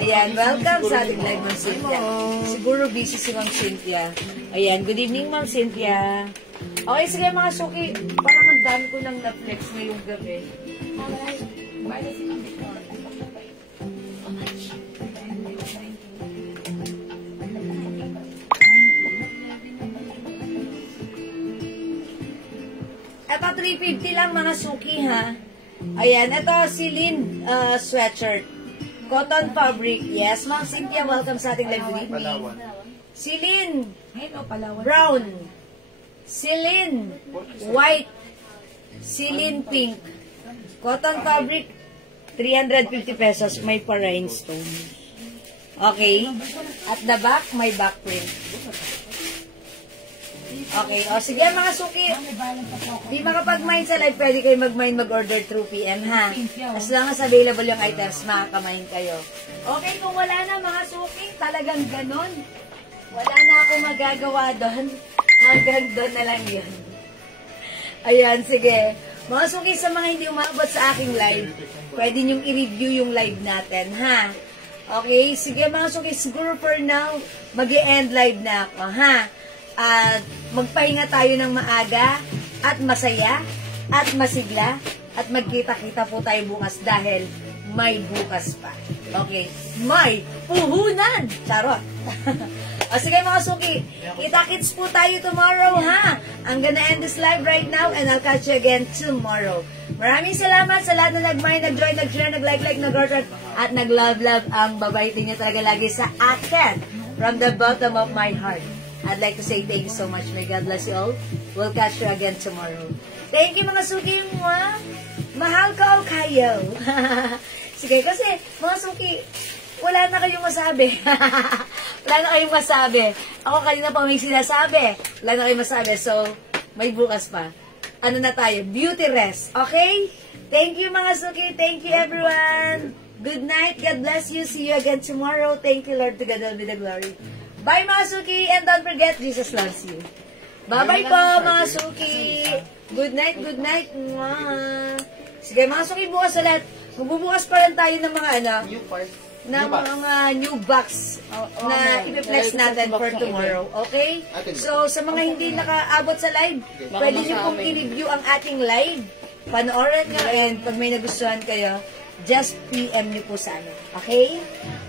Ayan, welcome sa ating live, Ma'am Cynthia. Siguro busy si Ma'am Cynthia. Ayan, good evening, Ma'am Cynthia. Okay, sige mga suki, parang ang dami ko lang na-flex ngayong gabi. Bala si Ma'am Victor. Ito, 350 lang mga suki, ha? Ayan, ito si Lynn sweatshirt. Cotton fabric. Yes, Ma'am Cynthia, welcome sa ating live. Good evening. Si Lynn brown. Si Lynn white. Si Lynn pink. Cotton fabric, 350 pesos. May pa-rhinestone. Okay. At the back, may back print. Okay, o sige mga suki. Di makapag-mine sa live, pwede kayo mag-order through PM, ha? As long as available yung items, makaka-mine kayo. Okay, kung wala na mga suki, talagang ganon. Wala na ako magagawa doon. Hanggang doon na lang yun. Ayan, sige. Mga suki, sa mga hindi umabot sa aking live, pwede nyong i-review yung live natin, ha? Okay, sige mga suki, siguro for now, mag-e-end live na ako, ha? At magpahinga tayo ng maaga, at masaya, at masigla, at magkita-kita po tayo bukas dahil may bukas pa. Okay, may puhunan! Charot! O sige mga suki, kita-kits po tayo tomorrow, ha? I'm gonna end this live right now and I'll catch you again tomorrow. Maraming salamat sa lahat na nag-mind, nag-join, nag-share, nag-like, nag-heart, at nag-love ang babaitin niya talaga lagi sa akin from the bottom of my heart. I'd like to say thank you so much. May God bless you all. We'll catch you again tomorrow. Thank you mga suki mo. Mahal ko kayo. Sige, kasi mga suki, wala na kayong masabi. Wala na kayong masabi. Ako kanina pa may sinasabi. Wala na kayong masabi. So, may bukas pa. Ano na tayo? Beauty rest. Okay? Thank you mga suki. Thank you everyone. Good night. God bless you. See you again tomorrow. Thank you Lord. To God be the glory. Bye mga suki. And don't forget, Jesus loves you. Bye-bye po mga suki. Good night. Good night. Mwah. Sige mga suki, bukas ulit. Magbubukas pa rin tayo ng mga New part. na mga new box na i-flex natin for tomorrow. Okay? So, sa mga hindi nakaabot sa live, pwede nyo pong i-review ang ating live. Panoorin nyo, and pag may nagustuhan kayo, just PM nyo po sa amin. Okay?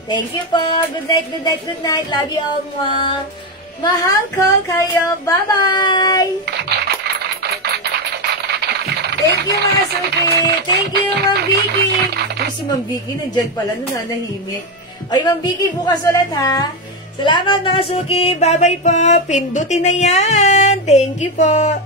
Thank you po. Good night, good night, good night. Love you all. Mwah. Mahal ko kayo. Bye-bye! Thank you, mga suki. Thank you, Ma'am Vicky. Uy, si Ma'am Vicky, nandyan pala, nananahimik. Oy, Ma'am Vicky, bukas ulit, ha? Salamat, mga suki. Bye-bye po. Pindutin na yan. Thank you po.